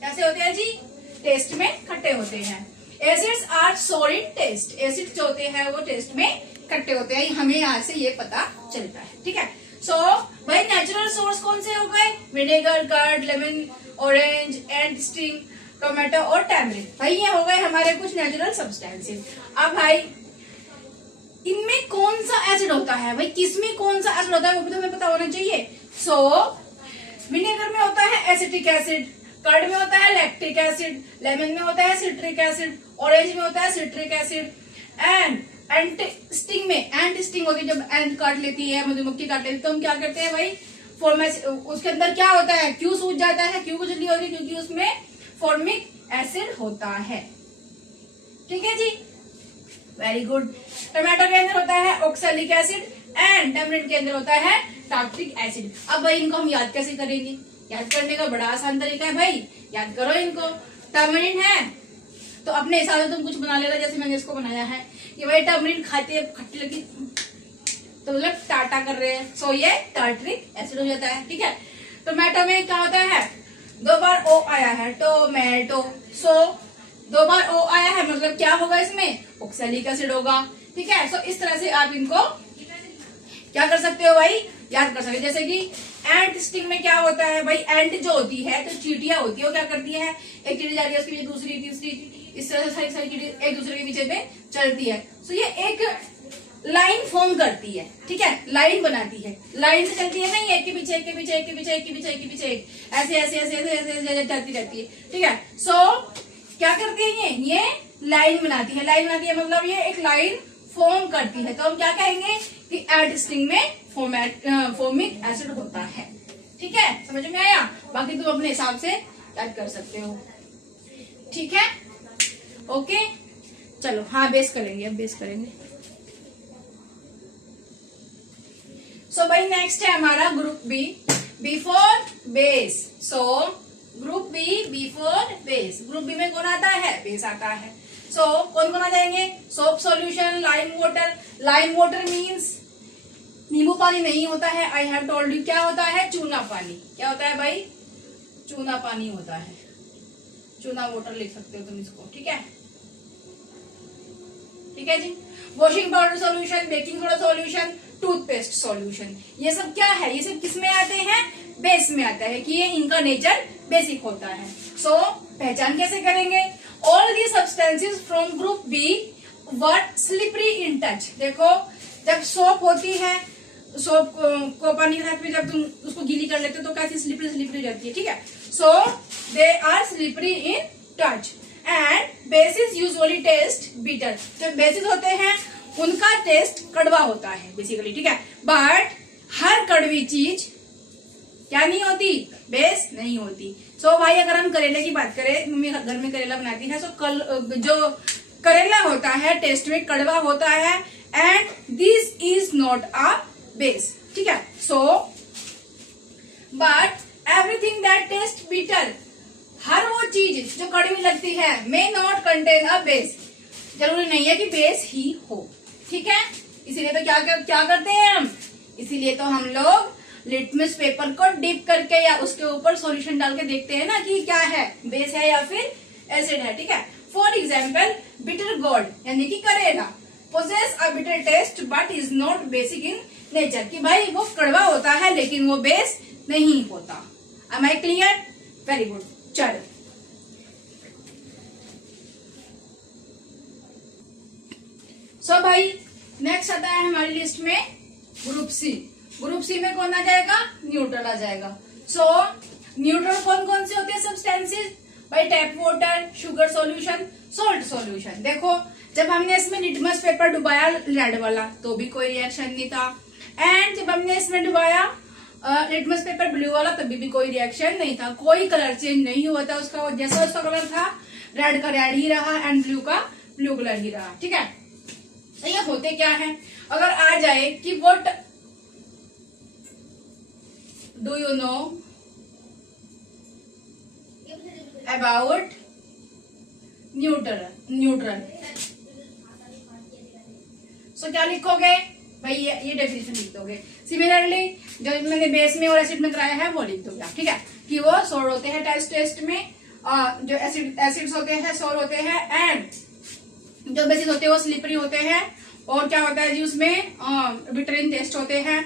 कैसे होते हैं जी, टेस्ट में खट्टे होते हैं। एसिड्स आर सोर इन टेस्ट, एसिड जो होते हैं वो टेस्ट में खट्टे होते हैं, हमें यहाँ से ये पता चलता है। ठीक है, सो भाई नेचुरल सोर्स कौन से हो गए, vinegar, curd, lemon, orange, and sting, tomato और टैमरिन। भाई ये हो गए हमारे कुछ नेचुरल सब्सटेंसेस। अब भाई इनमें कौन सा एसिड होता है, भाई किसमें कौन सा एसिड होता है वो भी तो हमें पता होना चाहिए। सो विनेगर में होता है एसिटिक एसिड, कर्ड में होता है लैक्टिक एसिड, लेमन में होता है सिट्रिक एसिड, ऑरेंज में होता है citric acid, and ant sting में, एंट स्टिंग होती है जब एंट काट लेती है, मधुमक्खी काट लेती है, तो हम क्या करते हैं भाई, उसके अंदर क्या होता है, क्यों सूज जाता है, क्यों को जल्दी होती है, क्योंकि उसमें फॉर्मिक एसिड होता है। ठीक है जी, वेरी गुड। टमाटो के अंदर होता है ऑक्सैलिक एसिड एंड टैमरिंड के अंदर होता है टार्ट्रिक एसिड। अब भाई इनको हम याद कैसे करेंगे? याद करने का बड़ा आसान तरीका है भाई, याद करो इनको। टैमरिंड है तो अपने हिसाब से तुम कुछ बना लेना, जैसे मैंने इसको बनाया है कि भाई टैमरिंड खाते खट्टी लगी तो मतलब टाटा कर रहे हैं, सो ये टार्ट्रिक एसिड हो जाता है। ठीक है, टोमेटो में क्या होता है? 2 बार ओ आया है, टोमेटो, सो 2 बार ओ आया है मतलब क्या होगा इसमें? ऑक्सैलिक एसिड होगा। ठीक है, सो इस तरह से आप इनको क्या कर सकते हो भाई? याद कर सकते हो। जैसे कि एंट स्टिंग में क्या होता है भाई? एंट जो होती है तो चींटियां होती है, वो क्या करती है? एक चींटी जा रही है, उसके पीछे दूसरी, तीसरी, इस तरह से सारी सारी चींटी एक दूसरे के पीछे पे चलती है। सो ये एक लाइन फॉर्म करती है। ठीक है, लाइन बनाती है, लाइन से चलती है नहीं, एक के पीछे एक के पीछे एक के पीछे एक के पीछे एक के पीछे एक, ऐसे ऐसे ऐसे ऐसे ऐसे चलती रहती है। ठीक है, सो क्या करती है? ये लाइन बनाती है। लाइन बनाती है मतलब ये एक लाइन फॉर्म करती है। तो हम क्या कहेंगे कि एंट स्टिंग में फॉर्मिक एसिड होता है। ठीक है, समझ में आया? बाकी तुम अपने हिसाब से याद कर सकते हो। ठीक है, ओके, चलो हाँ बेस करेंगे, अब बेस करेंगे। सो भाई नेक्स्ट है हमारा group B, before base. So group B for base. Group B में कौन आता है? बेस आता है। सो कौन कौन आ जाएंगे? Soap solution, lime water. Lime water means नींबू पानी नहीं होता है, आई हैव टोल्ड यू। क्या होता है? चूना पानी। क्या होता है भाई? चूना पानी होता है, चूना वाटर लिख सकते हो तुम इसको। ठीक है, ठीक है जी। Washing powder solution, baking soda solution, toothpaste solution, ये सब क्या है? ये सब किस में आते हैं? बेस में आता है कि ये इनका नेचर बेसिक होता है। सो पहचान कैसे करेंगे? All the substances from group B were slippery in touch. देखो जब सोप होती है, सोप को पानी के साथ में जब तुम उसको गीली कर लेते हो तो कैसी स्लिपरी स्लिपरी हो जाती है। ठीक है, so they are slippery in touch and bases usually taste bitter. जो बेसिस होते हैं उनका टेस्ट कड़वा होता है बेसिकली। ठीक है, बट हर कड़वी चीज क्या नहीं होती? बेस नहीं होती। सो भाई अगर हम करेले की बात करें, मम्मी घर में करेला बनाती है, सो जो करेला होता है टेस्ट में कड़वा होता है and this is not a base. ठीक है, so but everything that taste bitter, हर वो चीज जो कड़वी लगती है may not contain a base. जरूरी नहीं है कि बेस ही हो। ठीक है, इसीलिए तो क्या करते हैं हम? इसीलिए तो हम लोग लिटमस पेपर को डिप करके या उसके ऊपर सॉल्यूशन डाल के देखते हैं ना कि क्या है, बेस है या फिर एसिड है। ठीक है, फॉर एग्जाम्पल बिटर गोल्ड यानी कि करेला possess a bitter taste but is not basic in nature, कि भाई वो कड़वा होता है लेकिन वो बेस नहीं होता। Am I clear? Very good. चलो सो भाई नेक्स्ट आता है हमारी लिस्ट में ग्रुप सी। ग्रुप सी में कौन आ जाएगा? न्यूट्रल आ जाएगा। सो न्यूट्रल कौन कौन से होते हैं सब्सटेंसेस? भाई tap water, sugar solution, salt solution. देखो जब हमने इसमें लिटमस पेपर डुबाया रेड वाला तो भी कोई रिएक्शन नहीं था, एंड जब हमने इसमें डुबाया लिटमस पेपर ब्लू वाला तभी भी कोई रिएक्शन नहीं था, कोई कलर चेंज नहीं हुआ था उसका। जैसा उसका कलर था रेड का रेड ही रहा एंड ब्लू का ब्लू कलर ही रहा। ठीक है, तो ये होते क्या है? अगर आ जाए कि what do you know about neutral, so क्या लिखोगे भाई? ये डेफिनेशन लिख दोगे। सिमिलरली जो मैंने बेस में और एसिड में कराया है वो लिख दोगे। ठीक है, कि वो सोर होते हैं टेस्ट में, जो एसिड्स होते हैं सोर होते हैं एंड जो बेसिस होते हैं वो स्लिपरी होते हैं। और क्या होता है जी उसमें? बिटरिन टेस्ट होते हैं।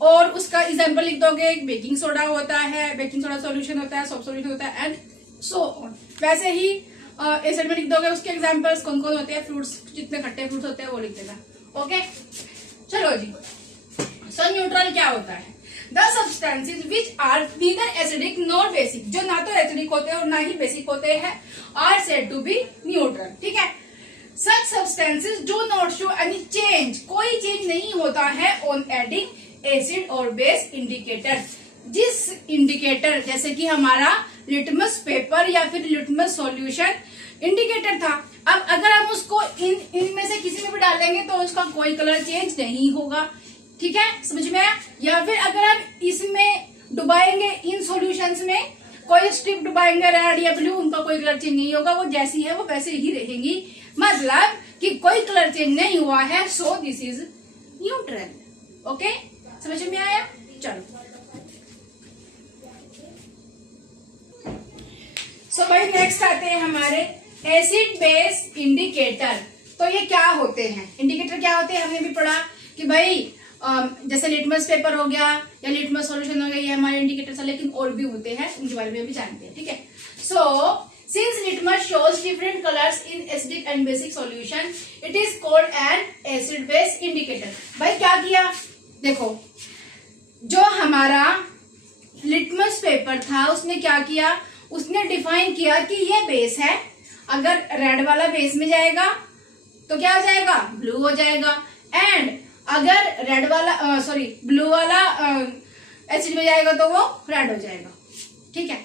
और उसका एग्जांपल लिख दोगे, बेकिंग सोडा होता है, बेकिंग सोडा सॉल्यूशन होता है, सोप सॉल्यूशन होता है एंड सो ऑन। वैसे ही एसिड में लिख दोगे उसके एग्जांपल्स कौन कौन होते हैं, फ्रूट्स, जितने खट्टे फ्रूट्स होते हैं वो लिख देना। ओके, चलो जी। सो न्यूट्रल क्या होता है? The substances which are neither acidic nor basic, जो ना तो एसिडिक होते हैं और ना ही बेसिक होते हैं, are said to be neutral. ठीक है, such substances do not show any change, कोई चेंज नहीं होता है ऑन एडिंग एसिड और बेस इंडिकेटर। जिस इंडिकेटर, जैसे कि हमारा लिटमस पेपर या फिर लिटमस सॉल्यूशन इंडिकेटर था, अब अगर हम उसको इनमें से किसी में भी डालेंगे तो उसका कोई कलर चेंज नहीं होगा। ठीक है, समझ में आया? या फिर अगर हम इसमें डुबाएंगे, इन सॉल्यूशंस में कोई स्ट्रिप डुबाएंगे रेड या ब्लू, उनका कोई कलर चेंज नहीं होगा, वो जैसी है वो वैसे ही रहेंगी। मतलब कि कोई कलर चेंज नहीं हुआ है, so this is neutral. Okay, समझ में आया? चलो, सो भाई नेक्स्ट आते हैं हमारे एसिड बेस इंडिकेटर। तो ये क्या होते हैं? इंडिकेटर क्या होते हैं हमने भी पढ़ा कि भाई जैसे लिटमस पेपर हो गया या लिटमस सॉल्यूशन हो गया, ये हमारे इंडिकेटर्स है, लेकिन और भी होते हैं, उनके बारे में भी जानते हैं। ठीक है, so since litmus shows different colours in acidic and basic solution, it is called an acid base indicator. भाई क्या किया, देखो जो हमारा लिटमस पेपर था उसने क्या किया, उसने डिफाइन किया कि ये बेस है, अगर रेड वाला बेस में जाएगा तो क्या हो जाएगा, ब्लू हो जाएगा, एंड अगर रेड वाला ब्लू वाला एसिड में जाएगा तो वो रेड हो जाएगा। ठीक है,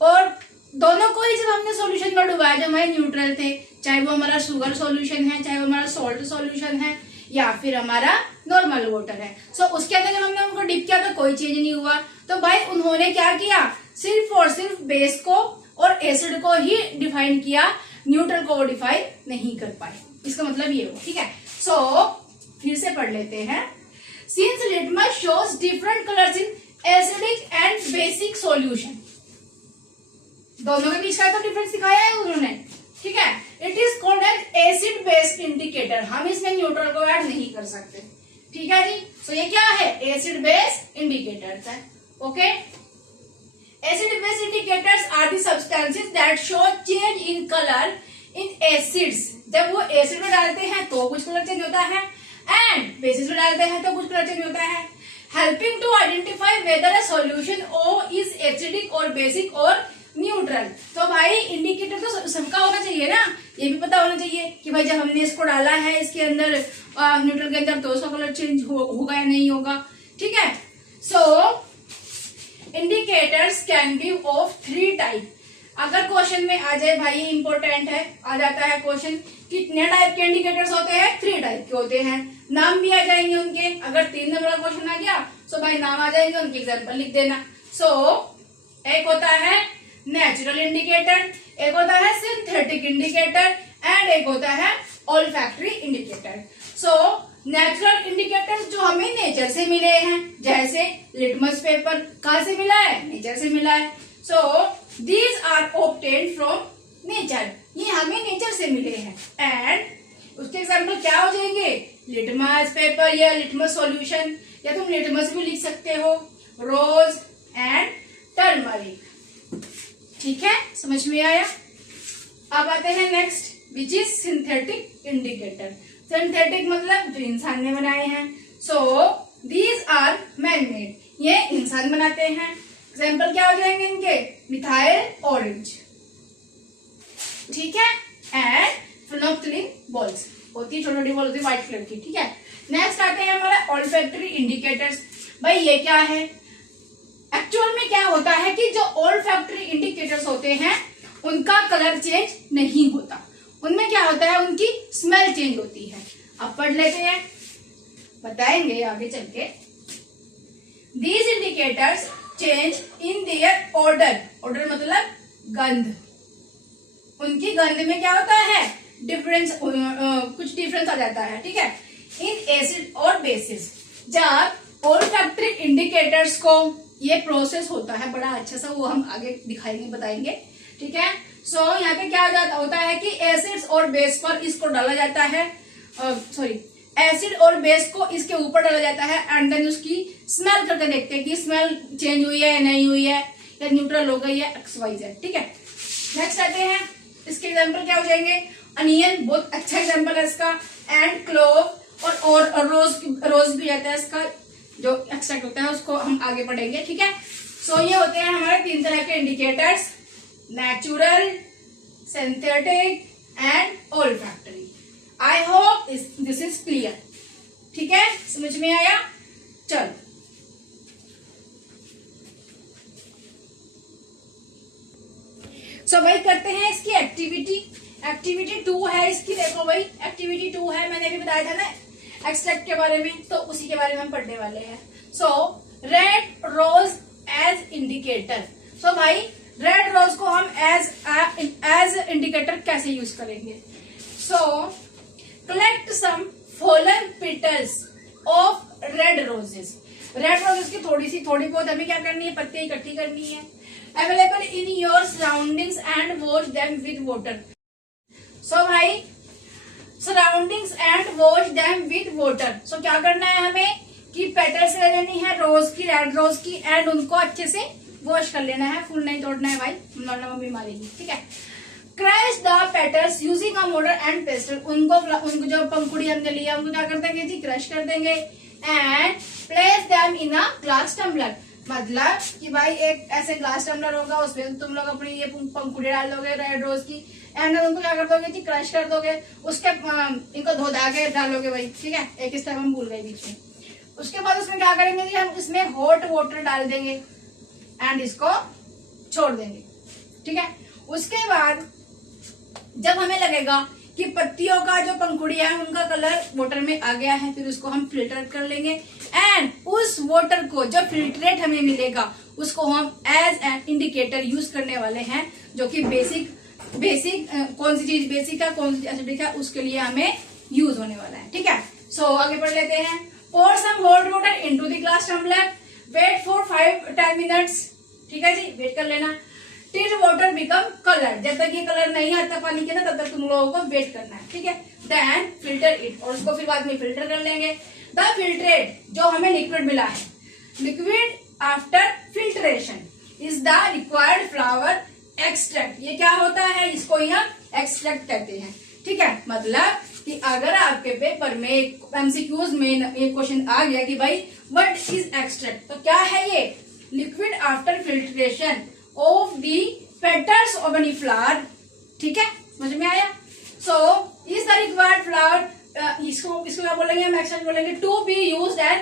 और दोनों को ही जब हमने सॉल्यूशन में डुबाया, जब हमारे न्यूट्रल थे, चाहे वो हमारा शुगर सॉल्यूशन है, चाहे वो हमारा सॉल्ट सॉल्यूशन है, या फिर हमारा नॉर्मल वाटर है, सो उसके अंदर जब हमने उनको डिप किया तो कोई चेंज नहीं हुआ। तो भाई उन्होंने क्या किया, सिर्फ और सिर्फ बेस को और एसिड को ही डिफाइन किया, न्यूट्रल को डिफाइन नहीं कर पाए। इसका मतलब ये हो। ठीक है, सो फिर से पढ़ लेते हैं। Since litmus shows different colours in acidic and basic solution, दोनों के बीच का तो डिफरेंस दिखाया है उन्होंने। ठीक है, it is called as acid based indicator. हम इसमें न्यूट्रल को ऐड नहीं कर सकते। ठीक है जी, सो ये क्या है, एसिड बेस्ड इंडिकेटर्स है। Okay, acid based indicators are the substances that show change in colour in acids. जब वो एसिड में डालते हैं तो कुछ कलर चेंज होता है, एंड बेसिस में डालते हैं तो कुछ कलर चेंज होता है, helping to identify whether a solution oh is acidic और बेसिक और न्यूट्रल। तो भाई इंडिकेटर तो सबका होना चाहिए ना, ये भी पता होना चाहिए कि भाई जब हमने इसको डाला है इसके अंदर न्यूट्रल के अंदर तो उसका कलर चेंज होगा या नहीं होगा। ठीक है, so indicators can be of 3 type. अगर क्वेश्चन में आ जाए भाई, इंपॉर्टेंट है, आ जाता है क्वेश्चन, कितने टाइप के इंडिकेटर्स होते हैं, 3 टाइप के होते हैं, नाम भी आ जाएंगे उनके। अगर 3 नंबर का क्वेश्चन आ गया तो भाई नाम आ जाएंगे, उनके एग्जाम्पल लिख देना। सो एक होता है नेचुरल इंडिकेटर, एक होता है सिंथेटिक इंडिकेटर, एंड एक होता है olfactory indicator. So natural indicators जो हमें नेचर से मिले हैं, जैसे लिटमस पेपर कहाँ से मिला है, नेचर से मिला है। So these are obtained from nature, ये हमें नेचर से मिले हैं। एंड उसके एग्जाम्पल क्या हो जाएंगे, लिटमस पेपर या लिटमस सॉल्यूशन, या तुम लिटमस भी लिख सकते हो, रोज एंड टर्मरिक। ठीक है, समझ में आया? अब आते हैं next, which is synthetic indicator. Synthetic मतलब जो इंसान ने बनाए हैं। So these are man made, ये इंसान बनाते हैं। एग्जाम्पल क्या हो जाएंगे इनके, मिथाइल ऑरेंज, ठीक है, एंड फिनोक्सिलिन बॉल्स होती है, छोटी छोटी बॉल होती है व्हाइट कलर की। ठीक है, नेक्स्ट आते हैं हमारा ऑल्फैक्टरी इंडिकेटर्स। भाई ये क्या है, एक्चुअल में क्या होता है कि जो ऑल्फैक्टरी इंडिकेटर्स होते हैं उनका कलर चेंज नहीं होता, उनमें क्या होता है, उनकी स्मेल चेंज होती है। अब पढ़ लेते हैं, बताएंगे आगे चल के। These indicators change in their order, order मतलब गंध, उनकी गंध में क्या होता है, डिफरेंस, कुछ डिफरेंस आ जाता है। ठीक है, इन एसिड और बेसिस। जब ऑल्फैक्टरी इंडिकेटर्स को, ये प्रोसेस होता है बड़ा अच्छा सा, वो हम आगे दिखाएंगे, बताएंगे। ठीक है, सो यहाँ पे क्या होता है कि एसिड्स और बेस पर इसको डाला जाता है, एसिड और बेस को इसके ऊपर डाला जाता है, एंड देन उसकी स्मेल करके देखते हैं कि स्मेल चेंज हुई है या नहीं हुई है, या न्यूट्रल हो गई है, XYZ। ठीक है, नेक्स्ट आते हैं, इसके एग्जाम्पल क्या हो जाएंगे, अनियन बहुत अच्छा एग्जाम्पल है इसका, एंड क्लोव और रोज भी आता है इसका, जो एक्सट्रैक्ट होता है उसको हम आगे पढ़ेंगे। ठीक है, सो ये होते हैं हमारे 3 तरह के indicators, natural, synthetic and olfactory. I hope this is clear. ठीक है, समझ में आया? चलो सो भाई करते हैं इसकी एक्टिविटी। एक्टिविटी 2 है इसकी, देखो भाई एक्टिविटी 2 है, मैंने भी बताया था ना एक्सट्रैक्ट के बारे में, तो उसी के बारे में हम पढ़ने वाले हैं। सो red rose as indicator. So भाई रेड रोज को हम एज इंडिकेटर कैसे यूज करेंगे? So collect some fallen petals of red roses. Red roses की थोड़ी बहुत हमें क्या करनी है, पत्तियां इकट्ठी करनी है। Available in your surroundings and wash them with water. So भाई surroundings and wash them with water. So क्या करना है हमें कि पेटल्स ले लेनी है रोज की, रेड रोज की, एंड उनको अच्छे से वॉश कर लेना है, फूल नहीं तोड़ना है भाई, वरना मम्मी मारेगी, ठीक है। Crush the petals using a motor and pastel. उनको जो पंखुड़ी हमने लिया उनको क्या कर देंगे जी, क्रश कर देंगे and place them in a glass tumbler. मतलब कि भाई एक ऐसे ग्लास टम्बलर होगा, उसमें तुम लोग अपनी ये पंखुड़ी डाल दोगे रेड रोज की, एंड उनको क्या कर दोगे जी, क्रश कर दोगे, उसके इनको धो धा के डालोगे भाई, ठीक है। एक स्टेप हम भूल गए बीच में। उसके बाद उसमें क्या करेंगे जी, हम इसमें हॉट वाटर डाल देंगे एंड इसको छोड़ देंगे, ठीक है। उसके बाद जब हमें लगेगा कि पत्तियों का जो पंखुड़ी है उनका कलर वाटर में आ गया है, फिर उसको हम फिल्टर कर लेंगे एंड उस वाटर को जो फिल्ट्रेट हमें मिलेगा उसको हम एज एन इंडिकेटर यूज करने वाले हैं, जो कि बेसिक कौन सी चीज बेसिक है, कौन सी एसिडिक है, उसके लिए हमें यूज होने वाला है, ठीक है। सो आगे बढ़ लेते हैं। pour some hot water into the glass tumbler, wait for 5-10 minutes, ठीक है जी, वेट कर लेना। till water become colored, जब तक ये कलर नहीं आता पानी के ना तब तक तुम लोगों को वेट करना है, ठीक है। then filter it, और उसको फिर बाद में फिल्टर कर लेंगे। the filtrate, जो हमें लिक्विड मिला है, liquid after filtration is the required flower extract। ये क्या होता है, इसको ही हम एक्सट्रैक्ट कहते हैं, ठीक है। मतलब कि अगर आपके पेपर में एमसीक्यूज में एक क्वेश्चन आ गया कि भाई व्हाट इज एक्सट्रैक्ट, तो क्या है ये, liquid after filtration of the petals of any flower, ठीक है, समझ में आया। So is the required flower, इसको क्या बोलेंगे हम, एक्सट्रैक्ट बोलेंगे, to be used as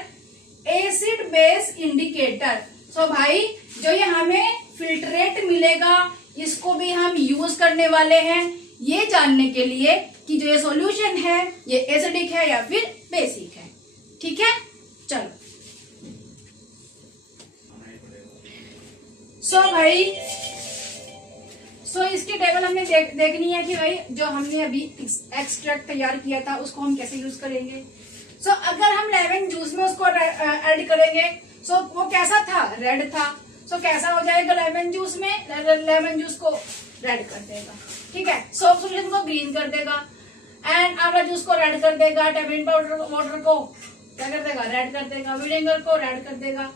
acid base indicator. So भाई जो ये हमें फिल्ट्रेट मिलेगा इसको भी हम यूज करने वाले हैं ये जानने के लिए कि जो ये सॉल्यूशन है ये एसिडिक है या फिर बेसिक है, ठीक है। चलो भाई इसकी टेबल हमने देखनी है कि भाई जो हमने अभी एक्सट्रैक्ट तैयार किया था उसको हम कैसे यूज करेंगे। अगर हम लेमन जूस में उसको ऐड करेंगे वो कैसा था, रेड था। कैसा हो जाएगा लेमन जूस में, लेमन जूस को रेड कर देगा, ठीक है। सोप सोल्यूशन को ग्रीन कर देगा एंड आंवला जूस को रेड कर देगा, टैमरिन पाउडर वाटर को क्या कर देगा, रेड कर देगा, विनेगर को रेड कर देगा,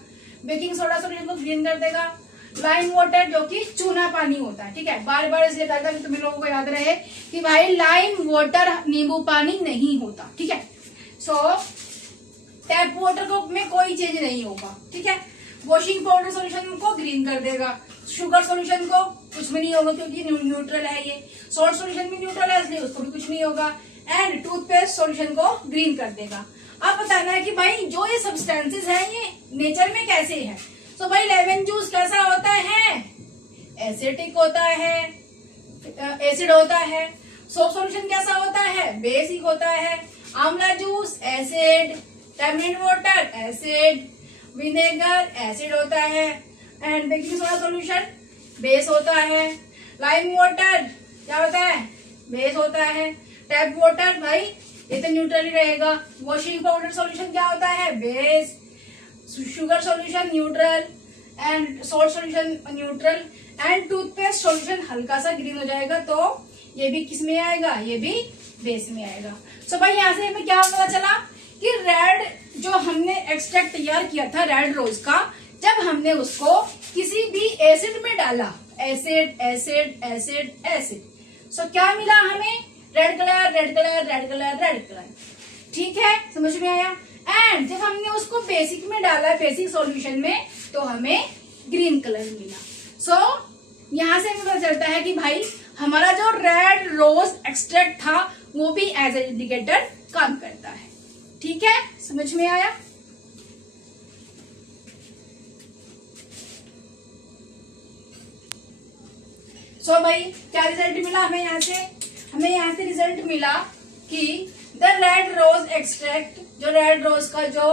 बेकिंग सोडा सोल्यूशन को ग्रीन कर देगा, लाइम वाटर जो कि चूना पानी होता है, ठीक है। बार बार इसलिए कहता है तुम्हें लोगों को याद रहे कि भाई लाइम वाटर नींबू पानी नहीं होता, ठीक है। टैप वाटर को में कोई चेंज नहीं होगा, ठीक है। वॉशिंग पाउडर सॉल्यूशन को ग्रीन कर देगा, शुगर सॉल्यूशन को कुछ भी नहीं होगा क्योंकि न्यूट्रल है ये, सॉल्ट सॉल्यूशन भी न्यूट्रल है इसलिए उसको भी कुछ नहीं होगा, एंड टूथपेस्ट सॉल्यूशन को ग्रीन कर देगा। अब बताना है कि भाई जो ये सब्सटेंसेस हैं ये नेचर में कैसे है। भाई लेमन जूस कैसा होता है, एसिडिक होता है, एसिड होता है। सोप सॉल्यूशन कैसा होता है, बेसिक होता है। आंवला juice acid, tamarind water acid, vinegar acid होता है, and baking soda solution base होता है। लाइम वाटर क्या होता है, बेस होता है। टैप वाटर भाई ये तो न्यूट्रल ही रहेगा। वॉशिंग पाउडर सॉल्यूशन क्या होता है, base. Sugar solution neutral, and salt solution neutral, and toothpaste solution हल्का सा ग्रीन हो जाएगा, तो ये भी किस में आएगा, ये भी बेस में आएगा। भाई यहाँ से हमें क्या पता चला कि रेड जो हमने एक्सट्रैक्ट तैयार किया था रेड रोज का, जब हमने उसको किसी भी एसिड में डाला, एसिड एसिड एसिड एसिड, क्या मिला हमें, red colour red colour red colour red colour, ठीक है, समझ में आया। एंड जब हमने उसको बेसिक में डाला, बेसिक सॉल्यूशन में, तो हमें ग्रीन कलर मिला। यहाँ से हमें पता चलता है कि भाई हमारा जो रेड रोज एक्सट्रैक्ट था वो भी एज ए इंडिकेटर काम करता है, ठीक है, समझ में आया। सो भाई क्या रिजल्ट मिला हमें यहाँ से? हमें यहाँ से रिजल्ट मिला कि द रेड रोज एक्सट्रैक्ट, जो रेड रोज का जो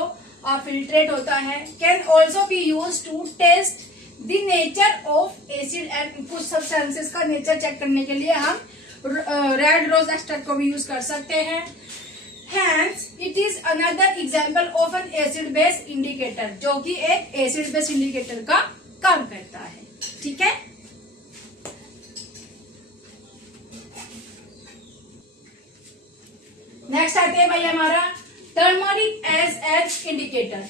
फिल्ट्रेट होता है, can also be use to test the nature of acid and कुछ सब्सटेंसेस का नेचर चेक करने के लिए हम रेड रोज एक्सट्रैक्ट को भी यूज कर सकते हैं। Hence, it is another example of an acid base indicator, जो कि एक एसिड बेस इंडिकेटर का काम करता है। ठीक है, नेक्स्ट आते हैं भाई हमारा टर्मरिक एज एन इंडिकेटर,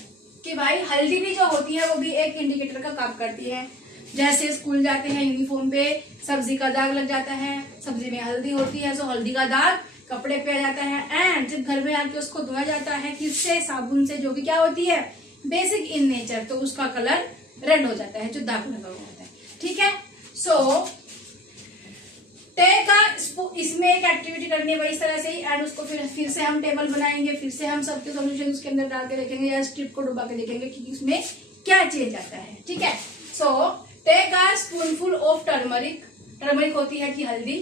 कि भाई हल्दी भी जो होती है वो भी एक इंडिकेटर का काम करती है। जैसे स्कूल जाते हैं, यूनिफॉर्म पे सब्जी का दाग लग जाता है, सब्जी में हल्दी होती है, तो हल्दी का दाग कपड़े पे आ जाता है एंड जब घर में आके उसको धोया जाता है किससे? साबुन से, जो कि क्या होती है? बेसिक इन नेचर, तो उसका कलर रेड हो जाता है जो दाग लगा हुआ होता है। ठीक है, सो का इसमें एक एक्टिविटी करनी है इस तरह से ही, एंड उसको फिर से हम टेबल बनाएंगे, फिर से हम सबके सॉल्यूशन उसके अंदर डाल के देखेंगे या स्ट्रिप को डुबा के देखेंगे कि उसमें क्या चेंज आता है। ठीक है, so take a spoonful of turmeric, turmeric होती है कि हल्दी,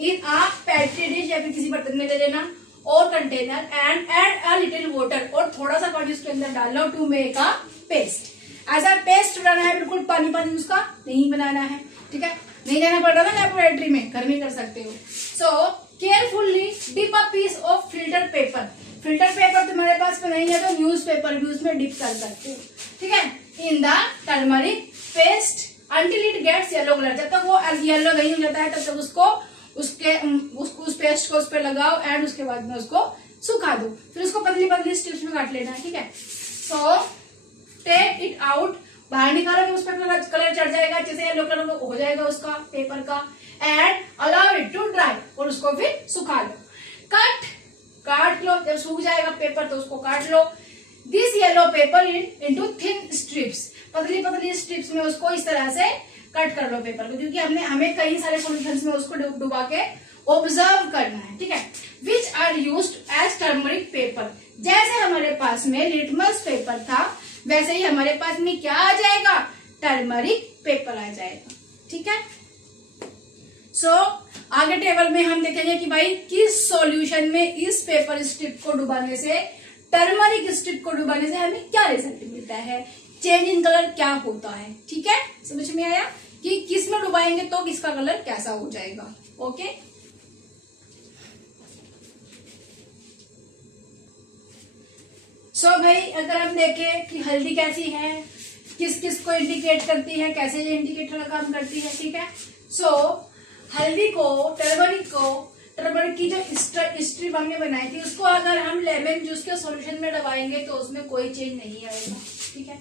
इन आ पेट्री डिश या फिर किसी बर्तन में ले लेना और container, and add a little water, और थोड़ा सा पानी उसके अंदर डाल लो टू मेक अ पेस्ट। ऐसा पेस्ट बनाना है, बिल्कुल पानी पानी उसका नहीं बनाना है। ठीक है, नहीं जाना पड़ रहा ना लेबोरेटरी में, घर में कर सकते हो। So carefully dip a piece of filter paper, filter paper तुम्हारे पास में नहीं है तो न्यूज पेपर भी उसमें डिप कर सकते हो। ठीक है, in the turmeric paste until it gets yellow colour, जब तक वो येलो नहीं हो जाता है तब तक उसको उस पेस्ट को उस पर लगाओ एंड उसके बाद में उसको सुखा दो, फिर उसको पतली पतली स्ट्रिप्स में काट लेना है। ठीक है, सो टेक इट आउट, बाहर निकालो, उस पर कलर चढ़ जाएगा, अच्छे से येलो कलर हो जाएगा उसका पेपर का, and allow it to dry, और उसको फिर सुखा लो। काट लो, जब सूख जाएगा पेपर तो उसको काट लो। This yellow paper into thin strips, पतली पतली स्ट्रिप्स में उसको इस तरह से कट कर लो पेपर को, क्योंकि हमें कई सारे सॉल्यूशंस में उसको डुबा के ऑब्जर्व करना है। ठीक है, which are used as turmeric paper, जैसे हमारे पास में लिटमस पेपर था वैसे ही हमारे पास में क्या आ जाएगा? टर्मरिक पेपर आ जाएगा। ठीक है, सो आगे टेबल में हम देखेंगे कि भाई किस सॉल्यूशन में इस पेपर स्ट्रिप को डुबाने से, टर्मरिक स्ट्रिप को डुबाने से हमें क्या रिजल्ट मिलता है, चेंज इन कलर क्या होता है। ठीक है, समझ में आया कि किस में डुबाएंगे तो किसका कलर कैसा हो जाएगा। ओके, सो भाई अगर हम देखें कि हल्दी कैसी है, किस किस को इंडिकेट करती है, कैसे ये इंडिकेटर का काम करती है। ठीक है, सो हल्दी को, टर्मरिक की जो स्ट्रिप हमने बनाई थी उसको अगर हम लेमन जूस के सॉल्यूशन में डबाएंगे तो उसमें कोई चेंज नहीं आएगा। ठीक है,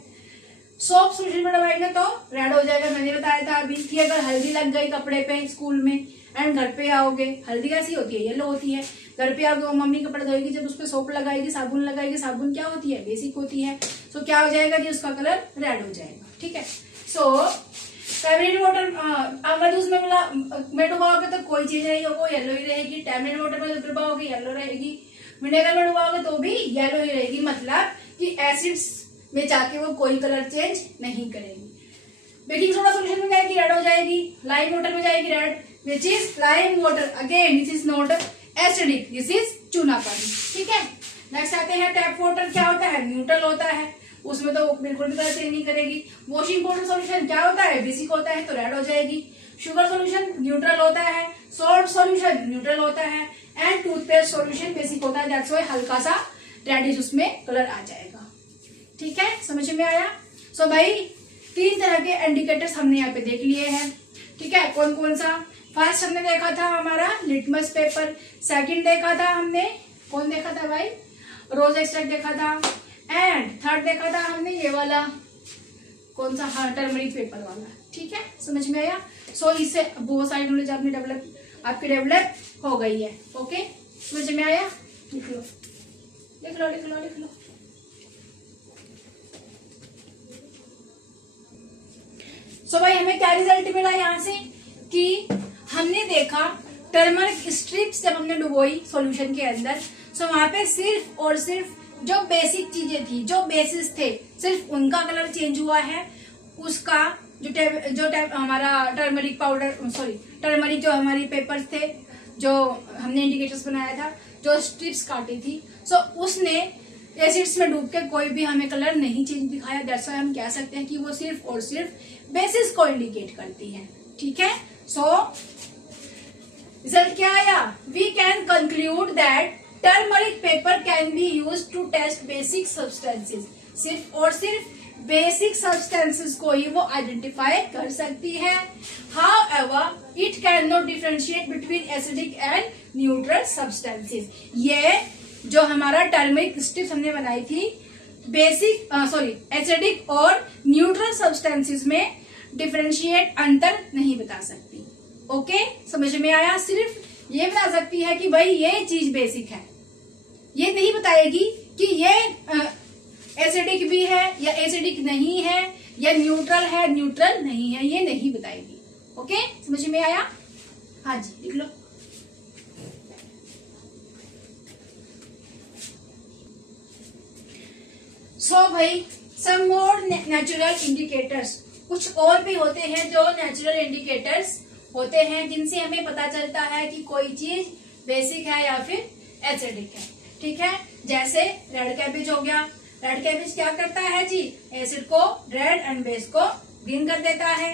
सोप सॉल्यूशन में डबाएंगे तो रेड हो जाएगा। मैंने बताया था अभी कि अगर हल्दी लग गई कपड़े पे स्कूल में एंड घर पे आओगे, हल्दी कैसी होती है? येलो होती है। घर पे आओगे, मम्मी कपड़े धोएगी, जब उस पर सोप लगाएगी, साबुन लगाएगी, साबुन क्या होती है? बेसिक होती है। सो क्या हो जाएगा जी? उसका कलर रेड हो जाएगा। ठीक है, सो टैमरिन वाटर अगर उसमें में डुबाओगे तो कोई चीज नहीं होगा, येलो ही रहेगी। टैमरिन वाटर में डुबाओगे येलो रहेगी, विनेगर में डुबाओगे तो भी येलो ही रहेगी, मतलब कि एसिड्स में जाके वो कोई कलर चेंज नहीं करेगी। बेकिंग सोडा सोल्यूशन में जाएगी रेड हो जाएगी, लाइम वाटर में जाएगी red, which is lime water. Again this is not acidic, this is चूना पानी। ठीक है, नेक्स्ट आते हैं टैप वाटर। क्या होता है? न्यूट्रल होता है, उसमें तो बिल्कुल भी कलर चेंज नहीं करेगी। वॉशिंग पाउडर सॉल्यूशन क्या होता है? बेसिक होता है तो रेड हो जाएगी। शुगर सॉल्यूशन न्यूट्रल होता है, सॉल्ट सॉल्यूशन न्यूट्रल होता है, एंड टूथपेस्ट सॉल्यूशन बेसिक होता है, दैट्स व्हाई हल्का सा रेडिश उसमें कलर आ जाएगा। ठीक है, समझ में आया? सो भाई 3 तरह के इंडिकेटर्स हमने यहाँ पे देख लिए हैं। ठीक है, कौन कौन सा? फर्स्ट हमने देखा था हमारा लिटमस पेपर, सेकंड देखा था हमने, कौन देखा था भाई? रोज एक्सट्रैक्ट देखा था, एंड थर्ड देखा था हमने ये वाला, कौन सा? हाँ, टर्मरिक पेपर वाला। ठीक है, समझ में आया? सो इससे बहुत सारी नॉलेज आपकी डेवलप हो गई है। ओके, समझ में आया? लिख लो लिख लो लिख लो लिख लो। सो भाई हमें क्या रिजल्ट मिला यहाँ से कि हमने देखा टर्मरिक स्ट्रिप्स जब हमने डुबोई सॉल्यूशन के अंदर, सो वहां पे सिर्फ और सिर्फ जो बेसिक चीजें थी, जो बेसिस थे, सिर्फ उनका कलर चेंज हुआ है, उसका हमारा टर्मरिक पाउडर, सॉरी टर्मरिक जो हमारी पेपर्स थे, जो हमने इंडिकेटर्स बनाया था, जो स्ट्रिप्स काटी थी, सो उसने एसिड्स में डूब के कोई भी हमें कलर नहीं चेंज दिखाया। दैट्स व्हाई हम कह सकते हैं कि वो सिर्फ और सिर्फ बेसिस को इंडिकेट करती है। ठीक है, सो रिजल्ट क्या आया? We can conclude that turmeric paper can be use to test basic substances. सिर्फ और सिर्फ बेसिक सब्सटेंसेस को ही वो आइडेंटिफाई कर सकती है। However it can not differentiate between acidic and neutral substances. ये जो हमारा टर्मरिक स्ट्रिप्स हमने बनाई थी, बेसिक एसिडिक और न्यूट्रल सब्सटेंसेस में डिफरेंशिएट अंतर नहीं बता सकती। ओके, समझ में आया? सिर्फ ये बता सकती है कि भाई ये चीज बेसिक है, ये नहीं बताएगी कि ये एसिडिक भी है या एसिडिक नहीं है, या न्यूट्रल है न्यूट्रल नहीं है, ये नहीं बताएगी। ओके, समझ में आया? हाँ जी, लिख लो। सो भाई, सम मोर नेचुरल इंडिकेटर्स, कुछ और भी होते हैं जो नेचुरल इंडिकेटर्स होते हैं जिनसे हमें पता चलता है कि कोई चीज बेसिक है या फिर एसिडिक है। ठीक है, जैसे रेड कैबेज हो गया। रेड कैबेज क्या करता है जी? एसिड को रेड एंड बेस को ग्रीन कर देता है।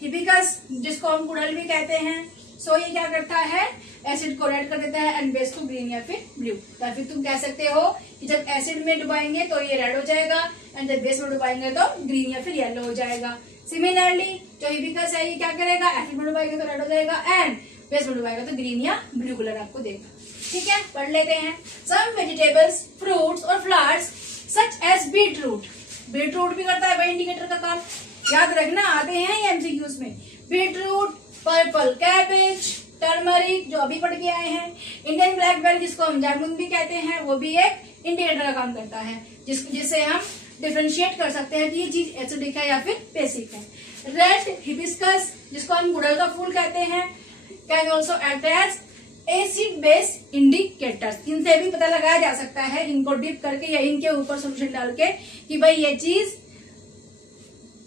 हिबिस्कस, जिसको हम गुड़हल भी कहते हैं, सो ये क्या करता है? एसिड को रेड कर देता है एंड बेस को ग्रीन या फिर ब्लू। या फिर तुम कह सकते हो कि जब एसिड में डुबाएंगे तो ये रेड हो जाएगा एंड जब बेस में डुबाएंगे तो ग्रीन या फिर येलो हो जाएगा। सिमिलरली जो हिबिस्कस है ये क्या करेगा? एसिड में डुबाएंगे तो रेड हो जाएगा एंड बेस में डुबाएगा तो ग्रीन या ब्लू कलर आपको देगा। ठीक है, पढ़ लेते हैं। सम वेजिटेबल्स, फ्रूट्स और flowers such as beetroot. Beetroot भी करता है भाई इंडिकेटर का काम, याद रखना, आते हैं ये एमसीक्यूज में। बीटरूट, पर्पल कैबेज, टर्मरिक जो अभी पढ़ के आए हैं, इंडियन ब्लैकबेरी जिसको हम जामुन भी कहते हैं, वो भी एक इंडिकेटर का काम करता है, जिससे हम डिफरेंशिएट कर सकते हैं कि ये चीज एसिडिक है या फिर बेसिक है। रेड हिबिस्कस जिसको हम गुड़हल का फूल कहते हैं, can also act as acid base indicators. इनसे भी पता लगाया जा सकता है, इनको डिप करके या इनके ऊपर सोल्यूशन डाल के, कि भाई ये चीज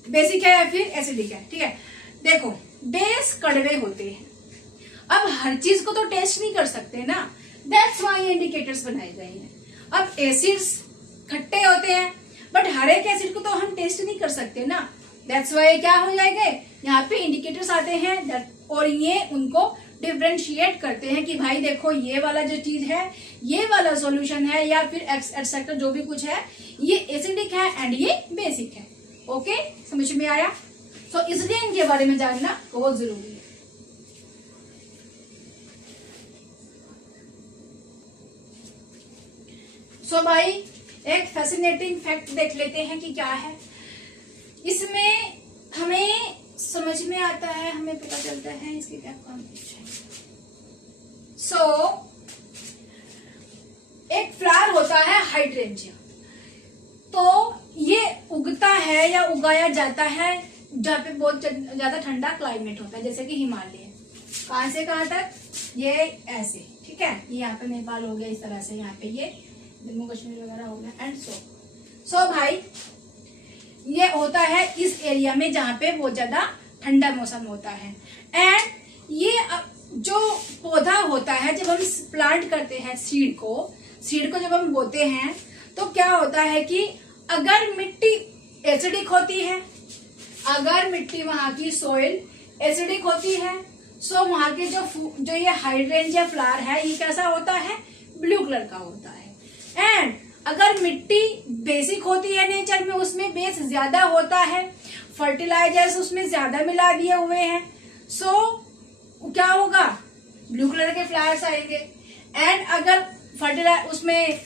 बेसिक है या फिर एसिडिक है। ठीक है, देखो बेस कड़वे होते हैं, अब हर चीज को तो टेस्ट नहीं कर सकते ना, दैट्स व्हाई इंडिकेटर्स बनाए गए हैं। अब एसिड्स खट्टे होते हैं बट हर एक एसिड को तो हम टेस्ट नहीं कर सकते ना, दैट्स व्हाई क्या हो जाएंगे, यहाँ पे इंडिकेटर्स आते हैं और ये उनको डिफरेंशिएट करते हैं कि भाई देखो ये वाला जो चीज है, ये वाला सॉल्यूशन है या फिर एक्सेट्रा जो भी कुछ है, ये एसिडिक है एंड ये बेसिक है। ओके, समझ में आया? तो इसलिए इनके बारे में जानना बहुत जरूरी है। सो भाई एक फैसिनेटिंग फैक्ट देख लेते हैं कि क्या है इसमें। हमें समझ में आता है, हमें पता चलता है इसके क्या कॉन्सेप्ट है। सो एक फ्लावर होता है हाइड्रेंजिया, तो ये उगता है या उगाया जाता है जहाँ पे बहुत ज्यादा ठंडा क्लाइमेट होता है, जैसे कि हिमालय। कहां से कहां तक? ये ऐसे, ठीक है, ये यहाँ पे नेपाल हो गया, इस तरह से यहाँ पे ये जम्मू कश्मीर वगैरह हो गया एंड सो भाई ये होता है इस एरिया में जहाँ पे बहुत ज्यादा ठंडा मौसम होता है। एंड ये जो पौधा होता है, जब हम प्लांट करते हैं सीड को जब हम बोते हैं तो क्या होता है कि अगर मिट्टी एसिडिक होती है, अगर मिट्टी वहां की सोइल एसिडिक होती है, सो वहां के जो ये हाइड्रेंजिया फ्लावर है ये कैसा होता है? ब्लू कलर का होता है। एंड अगर मिट्टी बेसिक होती है नेचर में, उसमें बेस ज्यादा होता है, फर्टिलाइजर्स उसमें ज्यादा मिला दिए हुए हैं, सो क्या होगा? ब्लू कलर के फ्लावर्स आएंगे। एंड अगर उसमें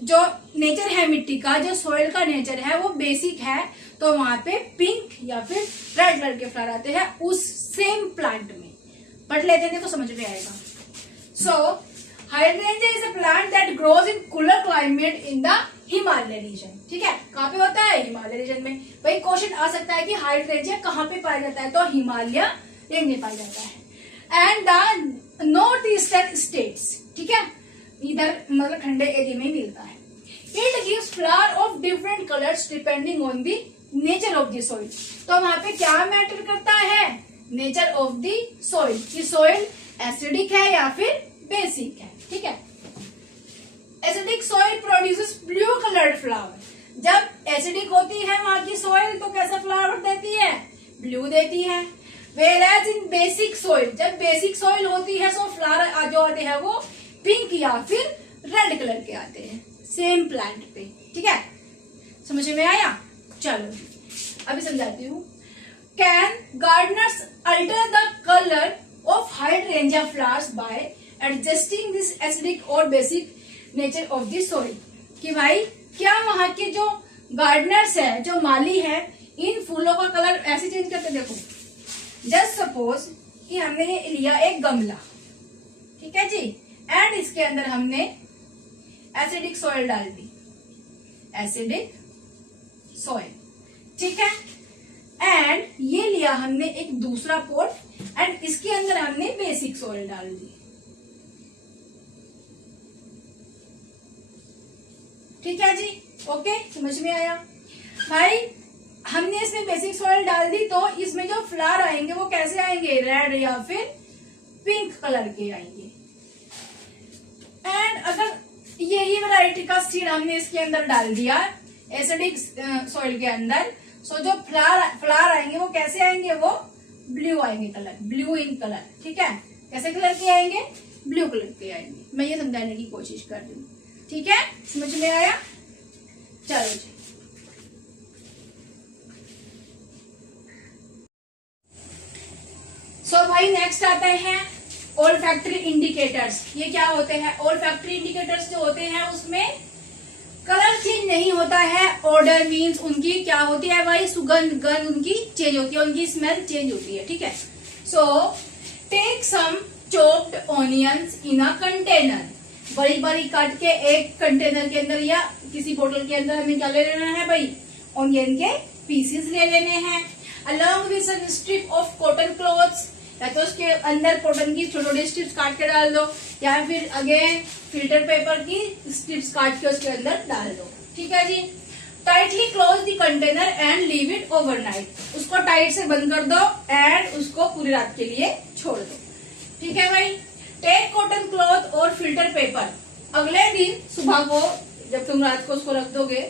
जो नेचर है मिट्टी का, जो सॉइल का नेचर है वो बेसिक है, तो वहां पे पिंक या फिर रेड कलर के फ्लावर आते हैं उस सेम प्लांट में। पढ़ लेते हैं तो समझ में आएगा। So hydrangea is a plant that grows in cooler climate in the Himalaya region. ठीक है, कहाँ पे होता है? हिमालय रीजन में। भाई क्वेश्चन आ सकता है कि हाइड्रेंजिया कहाँ पे पाया जाता है, तो हिमालय रेंज में पाया जाता है। And the north eastern states, ठीक है, इधर मतलब ठंडे एरिया में मिलता है। It gives flower of different colours depending on the nature of the soil. तो वहां पे क्या मैटर करता है, नेचर ऑफ द सॉइल, कि सॉइल एसिडिक है या फिर बेसिक है। ठीक है, acidic soil produces blue coloured flower. जब एसिडिक होती है वहां की सॉइल तो कैसा फ्लावर देती है, ब्लू देती है। वेराज इन बेसिक सॉइल, जब बेसिक सॉइल होती है तो फ्लावर जो आते हैं वो पिंक या फिर रेड कलर के आते हैं, सेम प्लांट पे। ठीक है, समझ में आया? चलो अभी समझाती हूँ। Can gardeners alter the colour of hydrangea flowers by adjusting this acidic और basic nature of the soil. कि भाई क्या वहां के जो गार्डनर्स है, जो माली है, इन फूलों का कलर ऐसे चेंज करते। देखो जस्ट सपोज कि हमने ये लिया एक गमला, ठीक है जी, एंड इसके अंदर हमने एसिडिक सॉइल डाल दी, एसिडिक सॉइल। ठीक है, एंड ये लिया हमने एक दूसरा पॉट एंड इसके अंदर हमने बेसिक सॉइल डाल दी। ठीक है जी, ओके, समझ में आया? भाई हमने इसमें बेसिक सॉइल डाल दी तो इसमें जो फ्लावर आएंगे वो कैसे आएंगे, रेड या फिर पिंक कलर के आएंगे। एंड अगर यही वैरायटी का सीड हमने इसके अंदर डाल दिया एसिडिक सॉइल के अंदर, सो जो फ्लावर आएंगे वो कैसे आएंगे, वो ब्लू आएंगे कलर, ब्लू इन कलर। ठीक है, कैसे कलर के आएंगे, ब्लू कलर के आएंगे। मैं ये समझाने की कोशिश कर रही हूँ। ठीक है, समझ में आया? चलो जी, सो भाई नेक्स्ट आते हैं ओल्फैक्टरी इंडिकेटर्स। ये क्या होते हैं, ओल्फैक्टरी इंडिकेटर्स जो होते हैं उसमें कलर चेंज नहीं होता है, ऑर्डर मीन्स उनकी क्या होती है भाई, सुगंध, गंध उनकी चेंज होती है, उनकी स्मेल चेंज होती है। ठीक है, so take some chopped onions in a container. बड़ी बड़ी काट के एक कंटेनर के अंदर या किसी बोतल के अंदर हमें क्या ले लेना है भाई, ऑनियन के पीसेस ले लेने हैं। Along with some strip of cotton cloths, या तो उसके अंदर कॉटन की छोटी छोटी स्ट्रिप्स काट के डाल दो, या फिर अगेन फिल्टर पेपर की स्ट्रिप्स काट के उसके अंदर डाल दो। ठीक है जी, tightly close the container and leave it overnight. उसको टाइट से बंद कर दो एंड उसको पूरी रात के लिए छोड़ दो। ठीक है भाई, टेक कॉटन क्लॉथ और फिल्टर पेपर। अगले दिन सुबह को जब तुम रात को उसको रख दोगे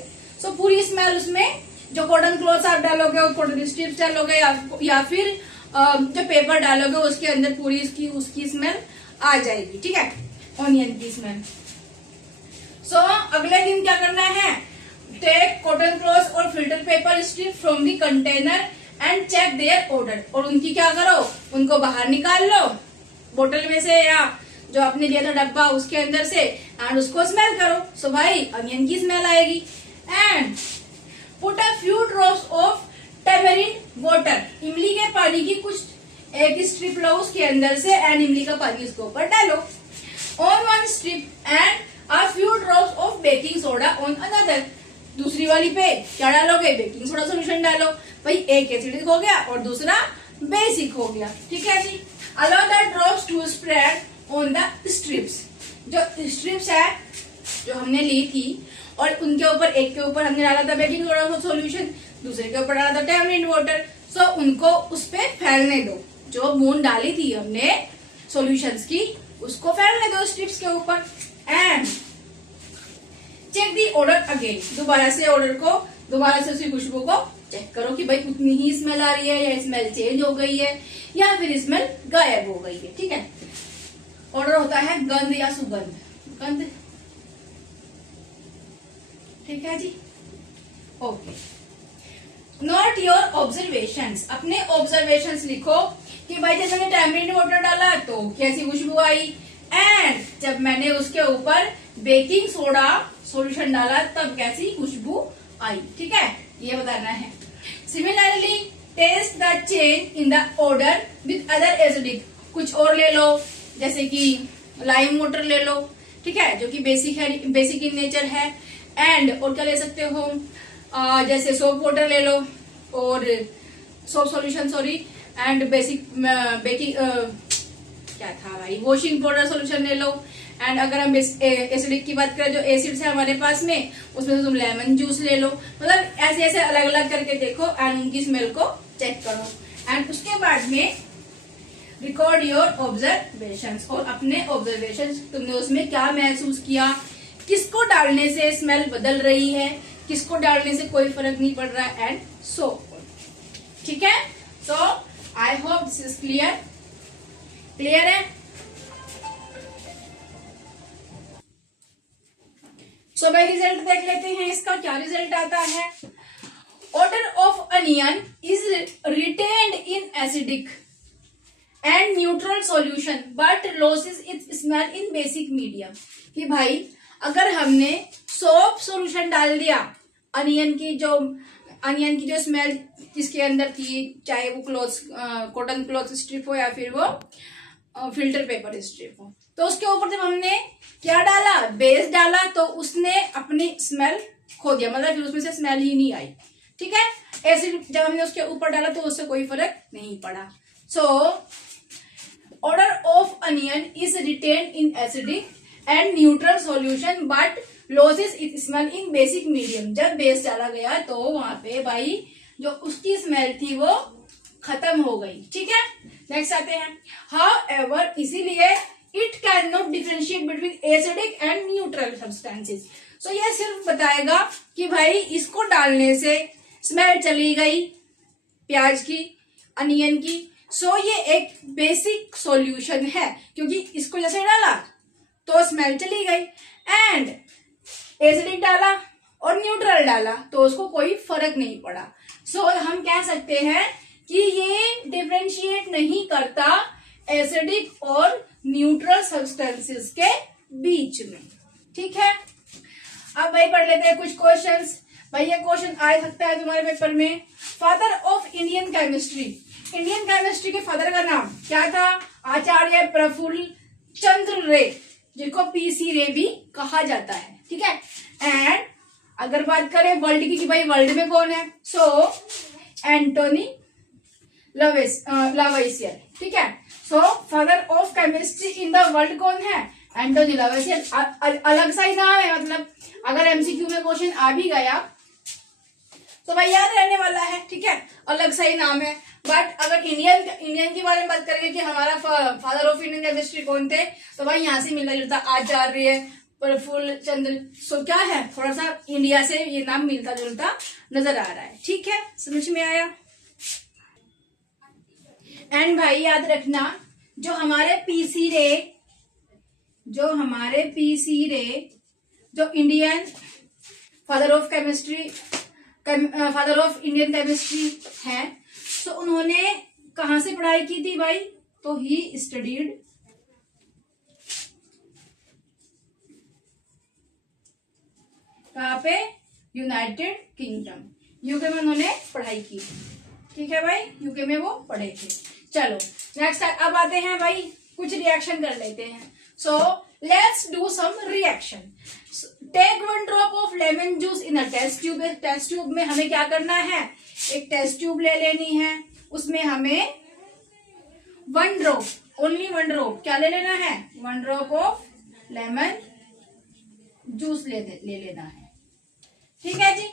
तो पूरी स्मेल उसमें, जो कॉटन क्लॉथ आप डालोगे और कॉटन स्ट्रिप्स डालोगे या फिर जो पेपर डालोगे उसके अंदर पूरी उसकी स्मेल आ जाएगी। ठीक है, ऑनियन की स्मेल। सो अगले दिन क्या करना है, टेक कॉटन क्लॉथ और filter paper strip from the container and check their order. और उनकी क्या करो, उनको बाहर निकाल लो बोतल में से या जो आपने लिया था डब्बा उसके अंदर से, एंड उसको स्मेल करो। सो भाई अनियन की स्मेल आएगी। And put a few drops of tamarind water. इमली के पानी की कुछ एक स्ट्रिप लो उसके अंदर से एंड इमली का पानी उसके ऊपर डालो। On one strip and a few drops of baking soda on another. दूसरी वाली पे क्या डालोगे, बेकिंग सोडा सोल्यूशन डालो। भाई एक एसिडिक हो गया और दूसरा बेसिक हो गया। ठीक है जी, allow the drops to spread on the strips. जो स्ट्रिप्स है जो हमने ली थी और उनके ऊपर, एक के ऊपर हमने डाला था बेकिंग सोडा सोल्यूशन, दूसरे के ऊपर डाला था टेमरिंड वाटर। सो उनको उस पे फैलने दो, जो बूंद डाली थी हमने सॉल्यूशंस की उसको फैलने दो स्ट्रिप्स के ऊपर। And check the order again. दोबारा से ऑर्डर को, दोबारा से उसकी खुशबू को चेक करो कि भाई उतनी ही स्मेल आ रही है या स्मेल चेंज हो गई है या फिर स्मेल गायब हो गई है। ठीक है, ऑर्डर होता है गंध या सुगंध, गंध। ठीक है जी, ओके। Not your observations. अपने ऑब्जर्वेशंस लिखो कि भाई जब मैंने टेमरिंड वाटर डाला तो कैसी खुशबू आई, एंड जब मैंने उसके ऊपर बेकिंग सोडा सॉल्यूशन डाला तब कैसी खुशबू आई। ठीक है, ये बताना है। Similarly test the change in the order with other acidic. कुछ और ले लो, जैसे कि लाइम वाटर ले लो, ठीक है, जो कि बेसिक है, बेसिक इन नेचर है। एंड और क्या ले सकते हो, जैसे सोप वाटर ले लो और soap solution, sorry, and basic baking क्या था भाई, वॉशिंग पाउडर सॉल्यूशन ले लो। एंड अगर हम एसिडिक की बात करें, जो एसिड्स है हमारे पास में, उसमें से तुम लेमन जूस ले लो। मतलब ऐसे ऐसे अलग अलग करके देखो एंड उनकी स्मेल को चेक करो। एंड उसके बाद में रिकॉर्ड योर ऑब्जर्वेशंस, और अपने ऑब्जर्वेशंस, तुमने उसमें क्या महसूस किया, किसको डालने से स्मेल बदल रही है, किसको डालने से कोई फर्क नहीं पड़ रहा, एंड सो। ठीक है, so I hope this is clear. Clear है? सो भाई रिजल्ट देख लेते हैं इसका, क्या रिजल्ट आता है। Order of onion is retained in acidic and neutral solution but losses it's smell in basic medium. कि भाई अगर हमने सोप सॉल्यूशन डाल दिया अनियन की जो स्मेल इसके अंदर थी, चाहे वो क्लॉथ कॉटन क्लॉथ स्ट्रिप हो या फिर वो फिल्टर पेपर स्ट्रिप हो, तो उसके ऊपर जब हमने क्या डाला, बेस डाला, तो उसने अपनी स्मेल खो दिया, मतलब फिर उसमें से स्मेल ही नहीं आई। ठीक है, एसिड जब हमने उसके ऊपर डाला तो उससे कोई फर्क नहीं पड़ा। So order of onion is retained in acidic and neutral solution but losses it's smell in basic medium. जब बेस डाला गया तो वहां पे भाई जो उसकी स्मेल थी वो खत्म हो गई। ठीक है, नेक्स्ट आते हैं। हाउएवर, इसीलिए it can not differentiate between acidic and neutral substances. So यह सिर्फ बताएगा कि भाई इसको डालने से स्मेल चली गई प्याज की, अनियन की। सो ये एक बेसिक सॉल्यूशन है, क्योंकि इसको जैसे डाला तो स्मेल चली गई, एंड एसिडिक डाला और न्यूट्रल डाला तो उसको कोई फर्क नहीं पड़ा। सो हम कह सकते हैं कि ये डिफरेंशिएट नहीं करता एसिडिक और न्यूट्रल सब्सटेंसेस के बीच में। ठीक है, अब भाई पढ़ लेते हैं कुछ क्वेश्चंस। भाई ये क्वेश्चन आ सकता है तुम्हारे पेपर में। Father of Indian chemistry, Indian chemistry के फादर का नाम क्या था? आचार्य प्रफुल्ल चंद्र रे, जिनको पीसी रे भी कहा जाता है। ठीक है, एंड अगर बात करें वर्ल्ड की कि भाई वर्ल्ड में कौन है, सो एंटोनी लावोइसियर। ठीक है, so father of chemistry in the world कौन है? एंटोनी लावोइसियर। अलग सा ही नाम है, मतलब अगर एमसीक्यू में क्वेश्चन आ भी गया तो भाई याद रहने वाला है। ठीक है, अलग सा ही नाम है। बट अगर इंडियन के बारे में बात करेंगे कि हमारा फादर ऑफ इंडियन केमिस्ट्री कौन थे, तो भाई यहाँ से मिलता जुलता आचार्य प्रफुल्ल चंद्र। सो क्या है, थोड़ा सा इंडिया से ये नाम मिलता जुलता नजर आ रहा है। ठीक है, समझ में आया? एंड भाई याद रखना, जो हमारे पीसी रे जो Indian father of Indian chemistry है, तो उन्होंने कहां से पढ़ाई की थी भाई? तो ही स्टडीड कहां पे? यूनाइटेड किंगडम, यूके में उन्होंने पढ़ाई की। ठीक है भाई, यूके में वो पढ़े थे। चलो नेक्स्ट, अब आते हैं भाई कुछ रिएक्शन कर लेते हैं। So let's do some reaction. Take 1 drop of lemon juice in a test tube. Test tube में हमें क्या करना है? एक टेस्ट ट्यूब ले लेनी है, उसमें हमें 1 ड्रॉप, ओनली 1 ड्रॉप क्या ले लेना है? 1 ड्रॉप ऑफ लेमन जूस ले लेना है। ठीक है जी,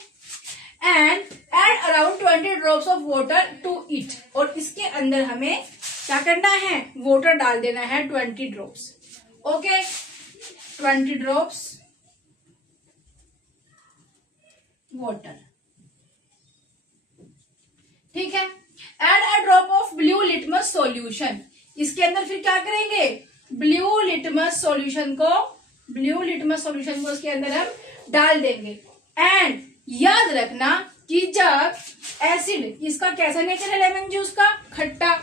and add around 20 drops of water to it. और इसके अंदर हमें क्या करना है? वाटर डाल देना है 20 ड्रॉप्स। Okay, 20 drops water. ठीक है, add a drop of blue litmus solution. इसके अंदर फिर क्या करेंगे? ब्लू लिटमस सॉल्यूशन को इसके अंदर हम डाल देंगे। एंड याद रखना कि जब एसिड, इसका कैसा नेचर है लेमन जूस का? खट्टा।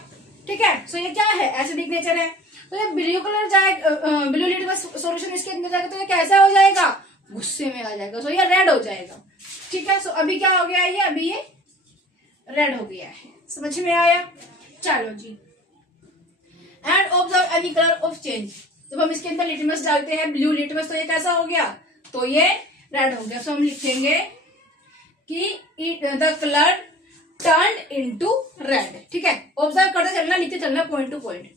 ठीक है, सो ये क्या है? एसिडिक नेचर है। तो ये ब्लू कलर जाएगा, ब्लू लिटमस सॉल्यूशन इसके अंदर जाएगा तो ये कैसा हो जाएगा? गुस्से में आ जाएगा। सो ये रेड हो जाएगा। ठीक है, सो अभी क्या हो गया है? अभी ये रेड हो गया है। समझ में आया? चलो जी, and observe any colour of change. जब हम इसके अंदर लिटमस डालते हैं, ब्लू लिटमस, तो ये कैसा हो गया? तो ये रेड हो गया। सो हम लिखेंगे कि the colour turn into red. ठीक है, ऑब्जर्व करते चलना, लिखते चलना पॉइंट टू पॉइंट।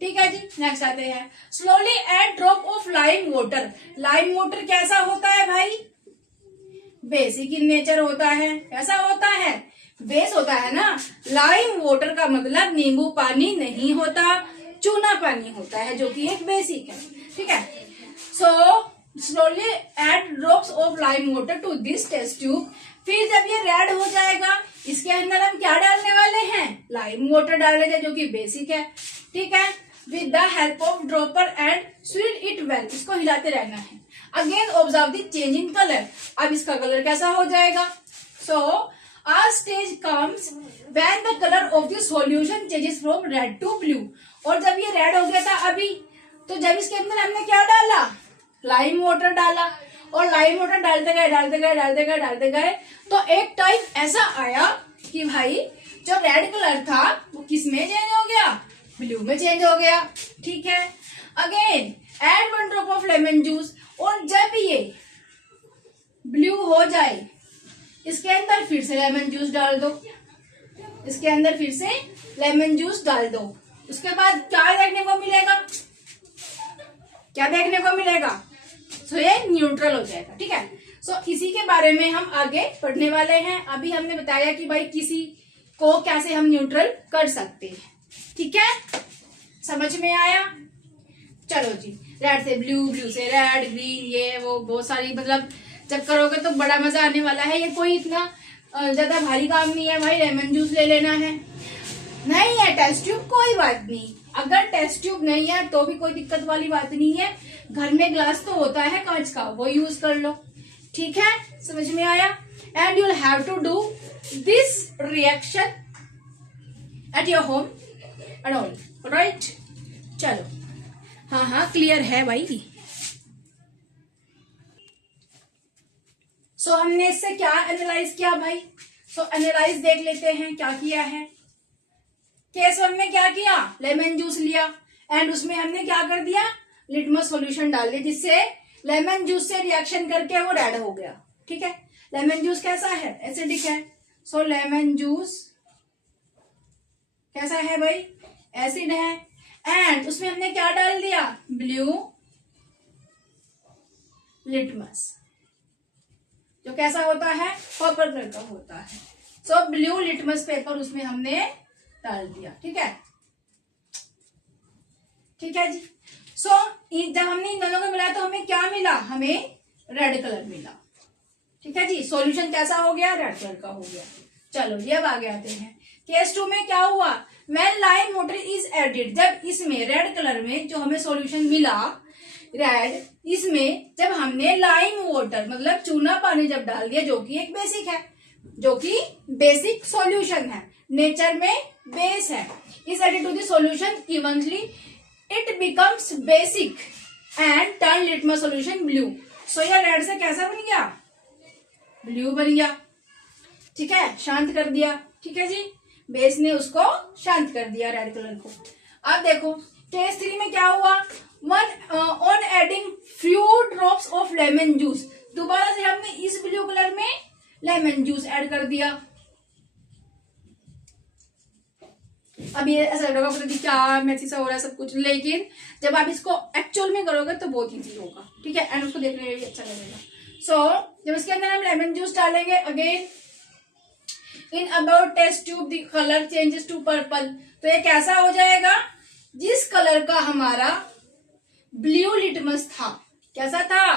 ठीक है जी। नेक्स्ट आते हैं, slowly add drop of lime water. Lime water कैसा होता है भाई? बेसिक इन नेचर होता है। कैसा होता है? बेस होता है ना। लाइम वाटर का मतलब नींबू पानी नहीं होता, चूना पानी होता है, जो कि एक बेसिक है। ठीक है। So slowly add drops of lime water to this test tube. फिर जब ये रेड हो जाएगा, इसके अंदर हम क्या डालने वाले हैं? लाइम वाटर डालेंगे, जो कि बेसिक है। ठीक है। With the help of dropper and sweet it well. इसको हिलाते रहना है। Again observe the change in colour. अब इसका कलर कैसा हो जाएगा? सो a stage comes when the color of the solution changes from red to blue। और जब ये रेड हो गया था अभी, तो जब इसके अंदर हमने क्या डाला? लाइम वाटर डाला, और लाइम वाटर डालते गए डालते गए डालते गए डालते गए, तो एक टाइम ऐसा आया कि भाई जो रेड कलर था वो किस में चेंज हो गया? ब्लू में चेंज हो गया। ठीक है। Again add 1 drop of lemon juice. और जब ये ब्लू हो जाए, इसके अंदर फिर से लेमन जूस डाल दो। इसके अंदर फिर से लेमन जूस डाल दो। उसके बाद क्या देखने को मिलेगा? क्या देखने को मिलेगा? सो ये न्यूट्रल हो जाएगा। ठीक है। सो इसी के बारे में हम आगे पढ़ने वाले हैं। अभी हमने बताया कि भाई किसी को कैसे हम न्यूट्रल कर सकते हैं। ठीक है, समझ में आया? चलो जी, रेड से ब्लू, ब्लू से रेड, ग्रीन, ये वो बहुत सारी, मतलब जब करोगे तो बड़ा मजा आने वाला है। ये कोई इतना ज्यादा भारी काम नहीं है भाई, लेमन जूस ले लेना है। नहीं है टेस्ट ट्यूब, कोई बात नहीं। अगर टेस्ट ट्यूब नहीं है तो भी कोई दिक्कत वाली बात नहीं है। घर में ग्लास तो होता है कांच का, वो यूज कर लो। ठीक है, समझ में आया? And you'll have to do this reaction at your home and all, right? चलो, हाँ हाँ क्लियर है भाई। सो हमने इससे क्या एनालाइज किया भाई? सो एनालाइज देख लेते हैं क्या किया है। केस 1 में क्या किया? लेमन जूस लिया एंड उसमें हमने क्या कर दिया? लिटमस सॉल्यूशन डाल दिया, जिससे लेमन जूस से रिएक्शन करके वो रेड हो गया। ठीक है। लेमन जूस कैसा है? एसिडिक है। सो लेमन जूस कैसा है भाई? एसिड है। एंड उसमें हमने क्या डाल दिया? ब्लू लिटमस, जो कैसा होता है? पर्पल कलर का होता है। सो ब्लू लिटमस पेपर उसमें हमने डाल दिया। ठीक है, ठीक है जी। सो जब हमने इन दोनों को मिलाया तो हमें क्या मिला? हमें रेड कलर मिला। ठीक है जी। सॉल्यूशन कैसा हो गया? रेड कलर का हो गया। चलो जी, अब आगे आते हैं। केस 2 में क्या हुआ? When lime water is added, जब इसमें रेड कलर में जो हमें सॉल्यूशन मिला रेड, इसमें जब हमने लाइम वाटर मतलब चूना पानी जब डाल दिया, जो कि एक बेसिक है, जो कि बेसिक सॉल्यूशन है, नेचर में बेस है, is added to the solution evenly, it becomes basic and turn litmus solution blue. So ये रेड से कैसा बन गया? ब्लू बन गया। ठीक है, शांत कर दिया। ठीक है जी, बेस ने उसको शांत कर दिया रेड कलर को। अब देखो केस 3 में क्या हुआ? On adding few drops of lemon juice, दोबारा से हमने इस ब्लू कलर में लेमन जूस ऐड कर दिया। अब ये ऐसा लग रहा होगा कि क्या मैसी सा हो रहा है सब कुछ, लेकिन जब आप इसको एक्चुअल में करोगे तो बहुत ईजी होगा। ठीक है, एंड उसको देखने में भी अच्छा लगेगा। सो जब इसके अंदर हम लेमन जूस डालेंगे, again in about test tube the colour changes to purple, तो ये कैसा हो जाएगा? जिस कलर का हमारा ब्लू लिटमस था, कैसा था?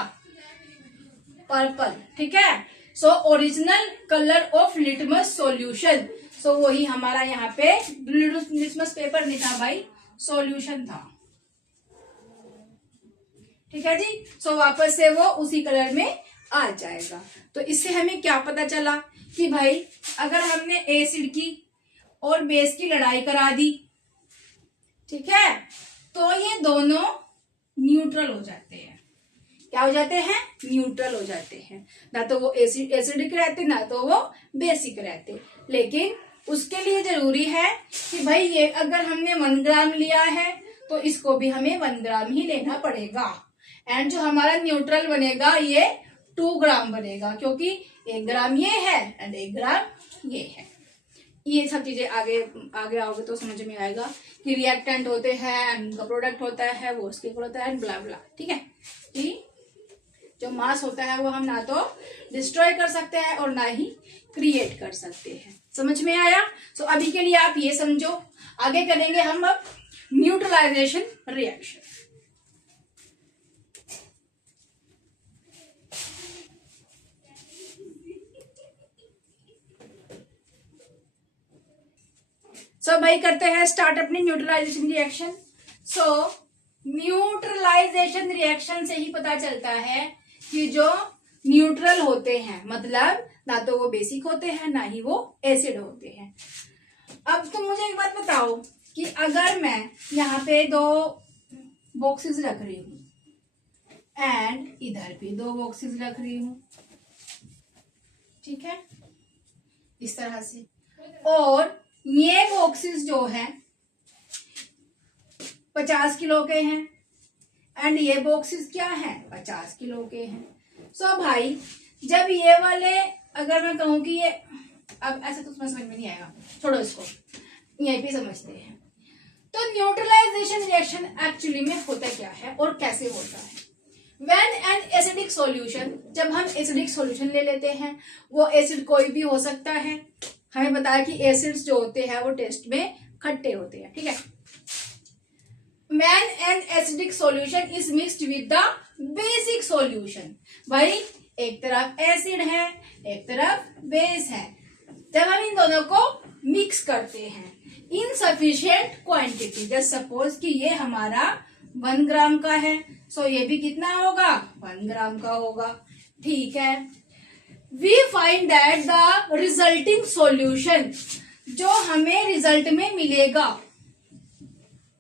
पर्पल। ठीक है। So original colour of litmus solution, so वही हमारा यहाँ पे लिटमस पेपर नहीं था भाई, सॉल्यूशन था। ठीक है जी। सो वापस से वो उसी कलर में आ जाएगा। तो इससे हमें क्या पता चला कि भाई अगर हमने एसिड की और बेस की लड़ाई करा दी, ठीक है, तो ये दोनों न्यूट्रल हो जाते हैं। क्या हो जाते हैं? न्यूट्रल हो जाते हैं। ना तो वो एसिडिक रहते, ना तो वो बेसिक रहते। लेकिन उसके लिए जरूरी है कि भाई ये अगर हमने 1 ग्राम लिया है तो इसको भी हमें 1 ग्राम ही लेना पड़ेगा। एंड जो हमारा न्यूट्रल बनेगा ये 2 ग्राम बनेगा, क्योंकि 1 ग्राम ये है एंड 1 ग्राम ये है। ये सब चीजें आगे आगे आओगे तो समझ में आएगा कि रिएक्टेंट होते हैं, उनका प्रोडक्ट होता है, वो उसके होता है, ब्ला ब्ला। ठीक है कि जो मास होता है वो हम ना तो डिस्ट्रॉय कर सकते हैं और ना ही क्रिएट कर सकते हैं। समझ में आया? सो अभी के लिए आप ये समझो। आगे करेंगे हम अब न्यूट्रलाइजेशन रिएक्शन। सो भाई करते हैं स्टार्ट अपनी न्यूट्रलाइजेशन रिएक्शन। सो न्यूट्रलाइजेशन रिएक्शन से ही पता चलता है कि जो न्यूट्रल होते हैं मतलब ना तो वो बेसिक होते हैं ना ही वो एसिड होते हैं। अब तुम मुझे एक बात बताओ कि अगर मैं यहाँ पे 2 बॉक्सेस रख रही हूं एंड इधर भी 2 बॉक्सेस रख रही हूं, ठीक है, इस तरह से, और ये बॉक्सेस जो है 50 किलो के हैं एंड ये बॉक्सेस क्या है 50 किलो के हैं। सो भाई जब ये वाले, अगर मैं कहूं कि ये, अब ऐसे तो समझ में नहीं आएगा, छोड़ो इसको, यहीं पे समझते हैं। तो न्यूट्रलाइजेशन रिएक्शन एक्चुअली में होता क्या है और कैसे होता है। When an acidic solution, जब हम एसिडिक सॉल्यूशन ले लेते हैं, वो एसिड कोई भी हो सकता है। हमें बताया कि एसिड्स जो होते हैं वो टेस्ट में खट्टे होते हैं, ठीक है। When an acidic solution is mixed with the basic solution, भाई एक तरफ एसिड है एक तरफ बेस है, जब हम इन दोनों को मिक्स करते हैं इन सफिशिएंट क्वांटिटी, जस्ट सपोज कि ये हमारा 1 ग्राम का है, सो ये भी कितना होगा 1 ग्राम का होगा, ठीक है। We find that the resulting solution, जो हमें रिजल्ट में मिलेगा,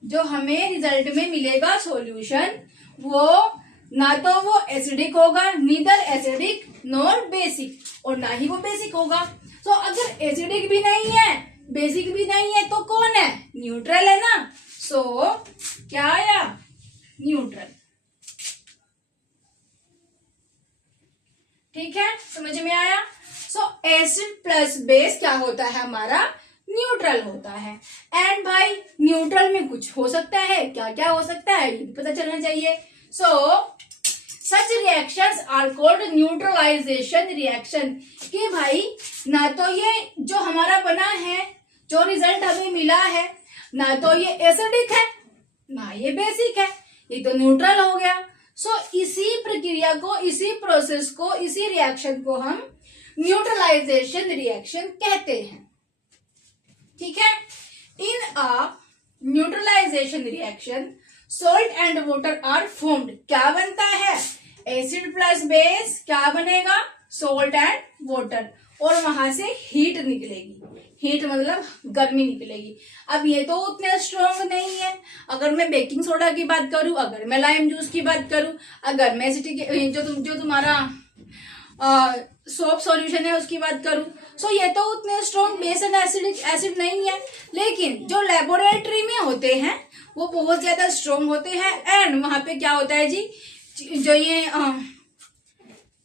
जो हमें रिजल्ट में मिलेगा सॉल्यूशन, वो ना तो वो एसिडिक होगा, नीदर एसिडिक नॉर बेसिक, और ना ही वो बेसिक होगा। तो अगर एसिडिक भी नहीं है बेसिक भी नहीं है तो कौन है, न्यूट्रल है ना। सो क्या आया, न्यूट्रल। ठीक है, समझ में आया। सो एसिड प्लस बेस क्या होता है हमारा, न्यूट्रल होता है। एंड भाई न्यूट्रल में कुछ हो सकता है, क्या क्या हो सकता है ये भी पता चलना चाहिए। So such reactions are called neutralization reaction, कि भाई ना तो ये जो हमारा बना है, जो रिजल्ट हमें मिला है, ना तो ये एसिडिक है ना ये बेसिक है, ये तो न्यूट्रल हो गया। सो इसी प्रक्रिया को, इसी प्रोसेस को, इसी रिएक्शन को हम न्यूट्रलाइजेशन रिएक्शन कहते हैं, ठीक है। In a neutralization reaction salt and water are formed, क्या बनता है, एसिड प्लस बेस क्या बनेगा, सॉल्ट एंड वाटर, और वहां से हीट निकलेगी, हीट मतलब गर्मी निकलेगी। अब ये तो उतने स्ट्रॉन्ग नहीं है, अगर मैं बेकिंग सोडा की बात करूं, अगर मैं लाइम जूस की बात करूं, अगर मैं जो तुम्हारा सोप सॉल्यूशन है उसकी बात करूं, सो ये तो उतने स्ट्रॉन्ग बेस एंड एसिड नहीं है। लेकिन जो लेबोरेटरी में होते हैं वो बहुत ज्यादा स्ट्रॉन्ग होते हैं। एंड वहां पे क्या होता है जी, जो ये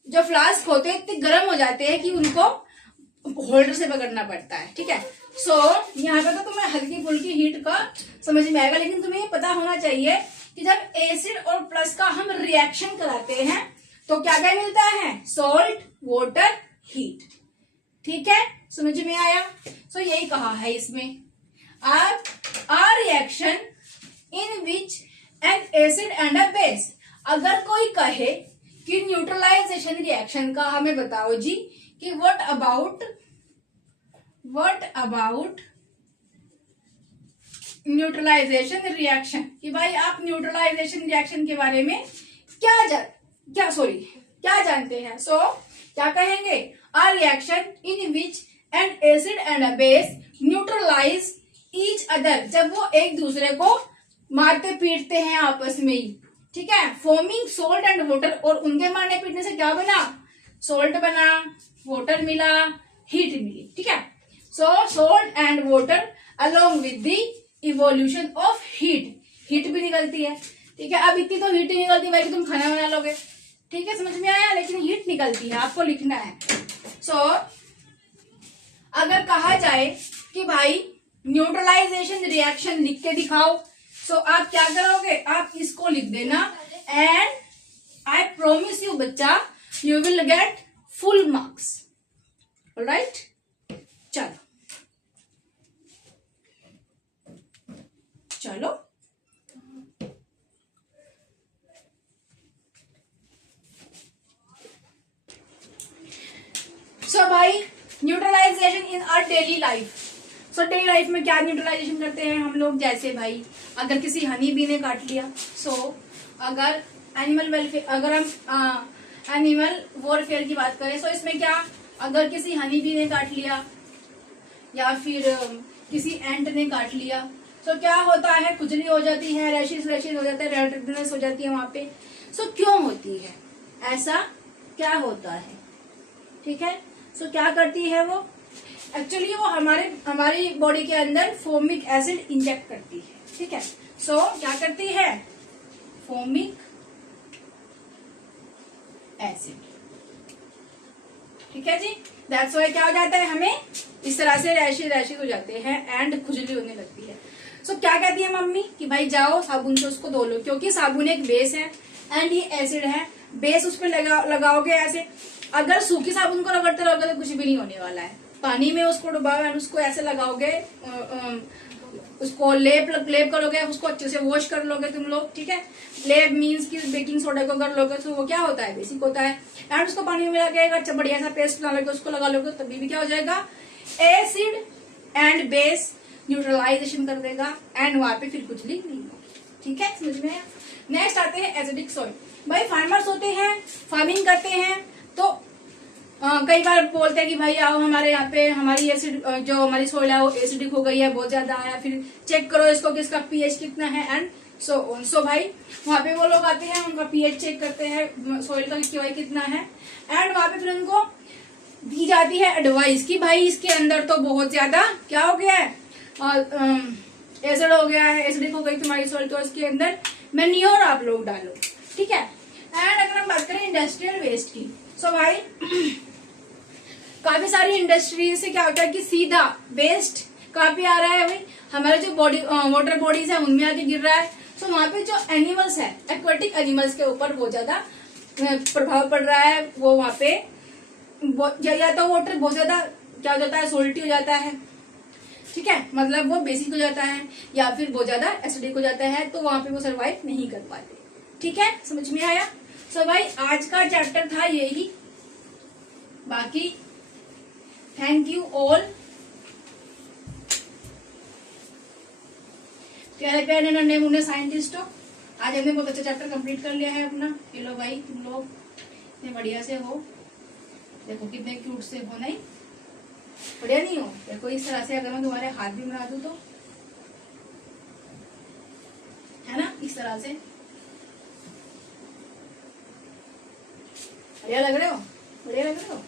जो फ्लास्क होते हैं इतने गर्म हो जाते हैं कि उनको होल्डर से पकड़ना पड़ता है, ठीक है। सो यहाँ पे तो तुम्हें हल्की फुल्की हीट का समझ में आएगा, लेकिन तुम्हें ये पता होना चाहिए कि जब एसिड और प्लस का हम रिएक्शन कराते हैं तो क्या क्या मिलता है, सॉल्ट वाटर हीट, ठीक है, समझ में आया। सो यही कहा है इसमें, a reaction in which an acid and a base, अगर कोई कहे कि न्यूट्रलाइजेशन रिएक्शन का हमें बताओ जी कि व्हाट अबाउट न्यूट्रलाइजेशन रिएक्शन, कि भाई आप न्यूट्रलाइजेशन रिएक्शन के बारे में क्या जानते हैं। सो क्या कहेंगे, a reaction in which an acid and a base neutralize each other, जब वो एक दूसरे को मारते पीटते हैं आपस में ही, ठीक है, फॉर्मिंग सोल्ट एंड वाटर, और उनके मारने पीटने से क्या बना, सोल्ट बना, वाटर मिला, हीट मिली, ठीक है। So salt and water along with the evolution of heat भी निकलती है, ठीक है। अब इतनी तो हीट ही निकलती है भाई कि तुम खाना बना लोगे, ठीक है, समझ में आया, लेकिन हीट निकलती है, आपको लिखना है। सो अगर कहा जाए कि भाई न्यूट्रलाइजेशन रिएक्शन लिख के दिखाओ। सो आप क्या करोगे, आप इसको लिख देना एंड आई प्रोमिस यू बच्चा you will get full marks. Alright, चलो चलो सो भाई neutralisation in our daily life. So daily life में क्या न्यूट्रलाइजेशन करते हैं हम लोग, जैसे भाई अगर किसी हनी बी ने काट लिया, सो अगर एनिमल वेलफेयर, अगर हम एनिमल वॉरफेयर की बात करें, सो इसमें क्या, अगर किसी हनी बी ने काट लिया या फिर किसी एंट ने काट लिया, सो क्या होता है, खुजली हो जाती है, रैशेस हो जाता है, रेडनेस हो जाती है वहां पे। सो क्यों होती है ऐसा, क्या होता है, ठीक है। सो क्या करती है वो, एक्चुअली वो हमारी बॉडी के अंदर फोमिक एसिड इंजेक्ट करती है, ठीक है। सो क्या करती है, फोमिक एसिड, ठीक है जी। दैट्स व्हाई क्या हो जाता है, हमें इस तरह से रैशेज हो जाते हैं एंड खुजली होने लगती है। सो क्या कहती है मम्मी कि भाई जाओ साबुन से उसको धो लो, क्योंकि साबुन एक बेस है एंड ये एसिड है, बेस उस पर लगाओगे ऐसे। अगर सूखी साबुन को रगड़ते रहोगे तो कुछ भी नहीं होने वाला है, पानी में उसको डुबाओ एंड उसको ऐसे लगाओगे, उसको लेप करोगे, उसको अच्छे से वॉश कर लोगे तुम लोग, ठीक है। लेप मीन्स कि बेकिंग सोडा को कर लोगे तो वो क्या होता है, बेसिक होता है। एंड उसको पानी में मिला के अच्छा बढ़िया सा पेस्ट बना लोगे, उसको लगा लोगे, तभी भी क्या हो जाएगा, एसिड एंड बेस न्यूट्रलाइजेशन कर देगा एंड वहां पे फिर कुछ नहीं होगी, ठीक है, समझ में आया। नेक्स्ट आते हैं एसिडिक सॉइल। भाई फार्मर्स होते हैं, फार्मिंग करते हैं, तो कई बार बोलते हैं कि भाई आओ हमारे यहाँ पे, हमारी एसिड जो हमारी सोइल है वो एसिडिक हो गई है, बहुत ज्यादा है, फिर चेक करो इसको कि इसका पीएच कितना है एंड सो भाई वहाँ पे वो लोग आते हैं, उनका पीएच चेक करते हैं, सोइल का क्यूआई कितना है एंड वहाँ पे फिर उनको दी जाती है एडवाइस कि भाई इसके अंदर तो बहुत ज्यादा क्या हो गया है, एसिड हो गया है, एसिडिक हो गई तुम्हारी सोइल, तो इसके अंदर मैन्योर आप लोग डालो, ठीक है। एंड अगर हम बात करें इंडस्ट्रियल वेस्ट की, सो भाई काफी सारी इंडस्ट्री से क्या होता है कि सीधा वेस्ट कहाँ पे आ रहा है, भाई हमारे जो बॉडी वाटर बॉडीज है उनमें आके गिर रहा है। सो वहां पे जो एनिमल्स है, एक्वेटिक एनिमल्स के ऊपर बहुत ज्यादा प्रभाव पड़ रहा है, वो वहां पे या तो वाटर बहुत ज्यादा क्या हो जाता है, सोल्टी हो जाता है, ठीक है, मतलब वो बेसिक हो जाता है, या फिर बहुत ज्यादा एसिडिक हो जाता है, तो वहां पे वो सर्वाइव नहीं कर पाते, ठीक है, समझ में आया। सो भाई आज का चैप्टर था यही, बाकी थैंक यू ऑल, प्यारे प्यारे नन्हे मुन्ने साइंटिस्टों, आज हमने बहुत अच्छा चैप्टर कंप्लीट कर लिया है अपना। हेलो भाई, तुम लोग इतने बढ़िया से हो, देखो कितने क्यूट से हो, नहीं बढ़िया नहीं हो, देखो इस तरह से अगर मैं तुम्हारे हाथ भी बना दूं तो, है ना, इस तरह से बढ़िया लग रहे हो, बढ़िया लग रहे हो,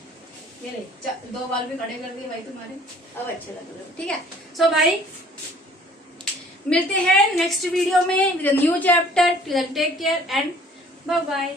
ये ले 2 बाल भी खड़े कर दिए भाई तुम्हारे, अब अच्छे लग रहे हो, ठीक है। सो भाई मिलते हैं नेक्स्ट वीडियो में with new chapter, take care and bye bye.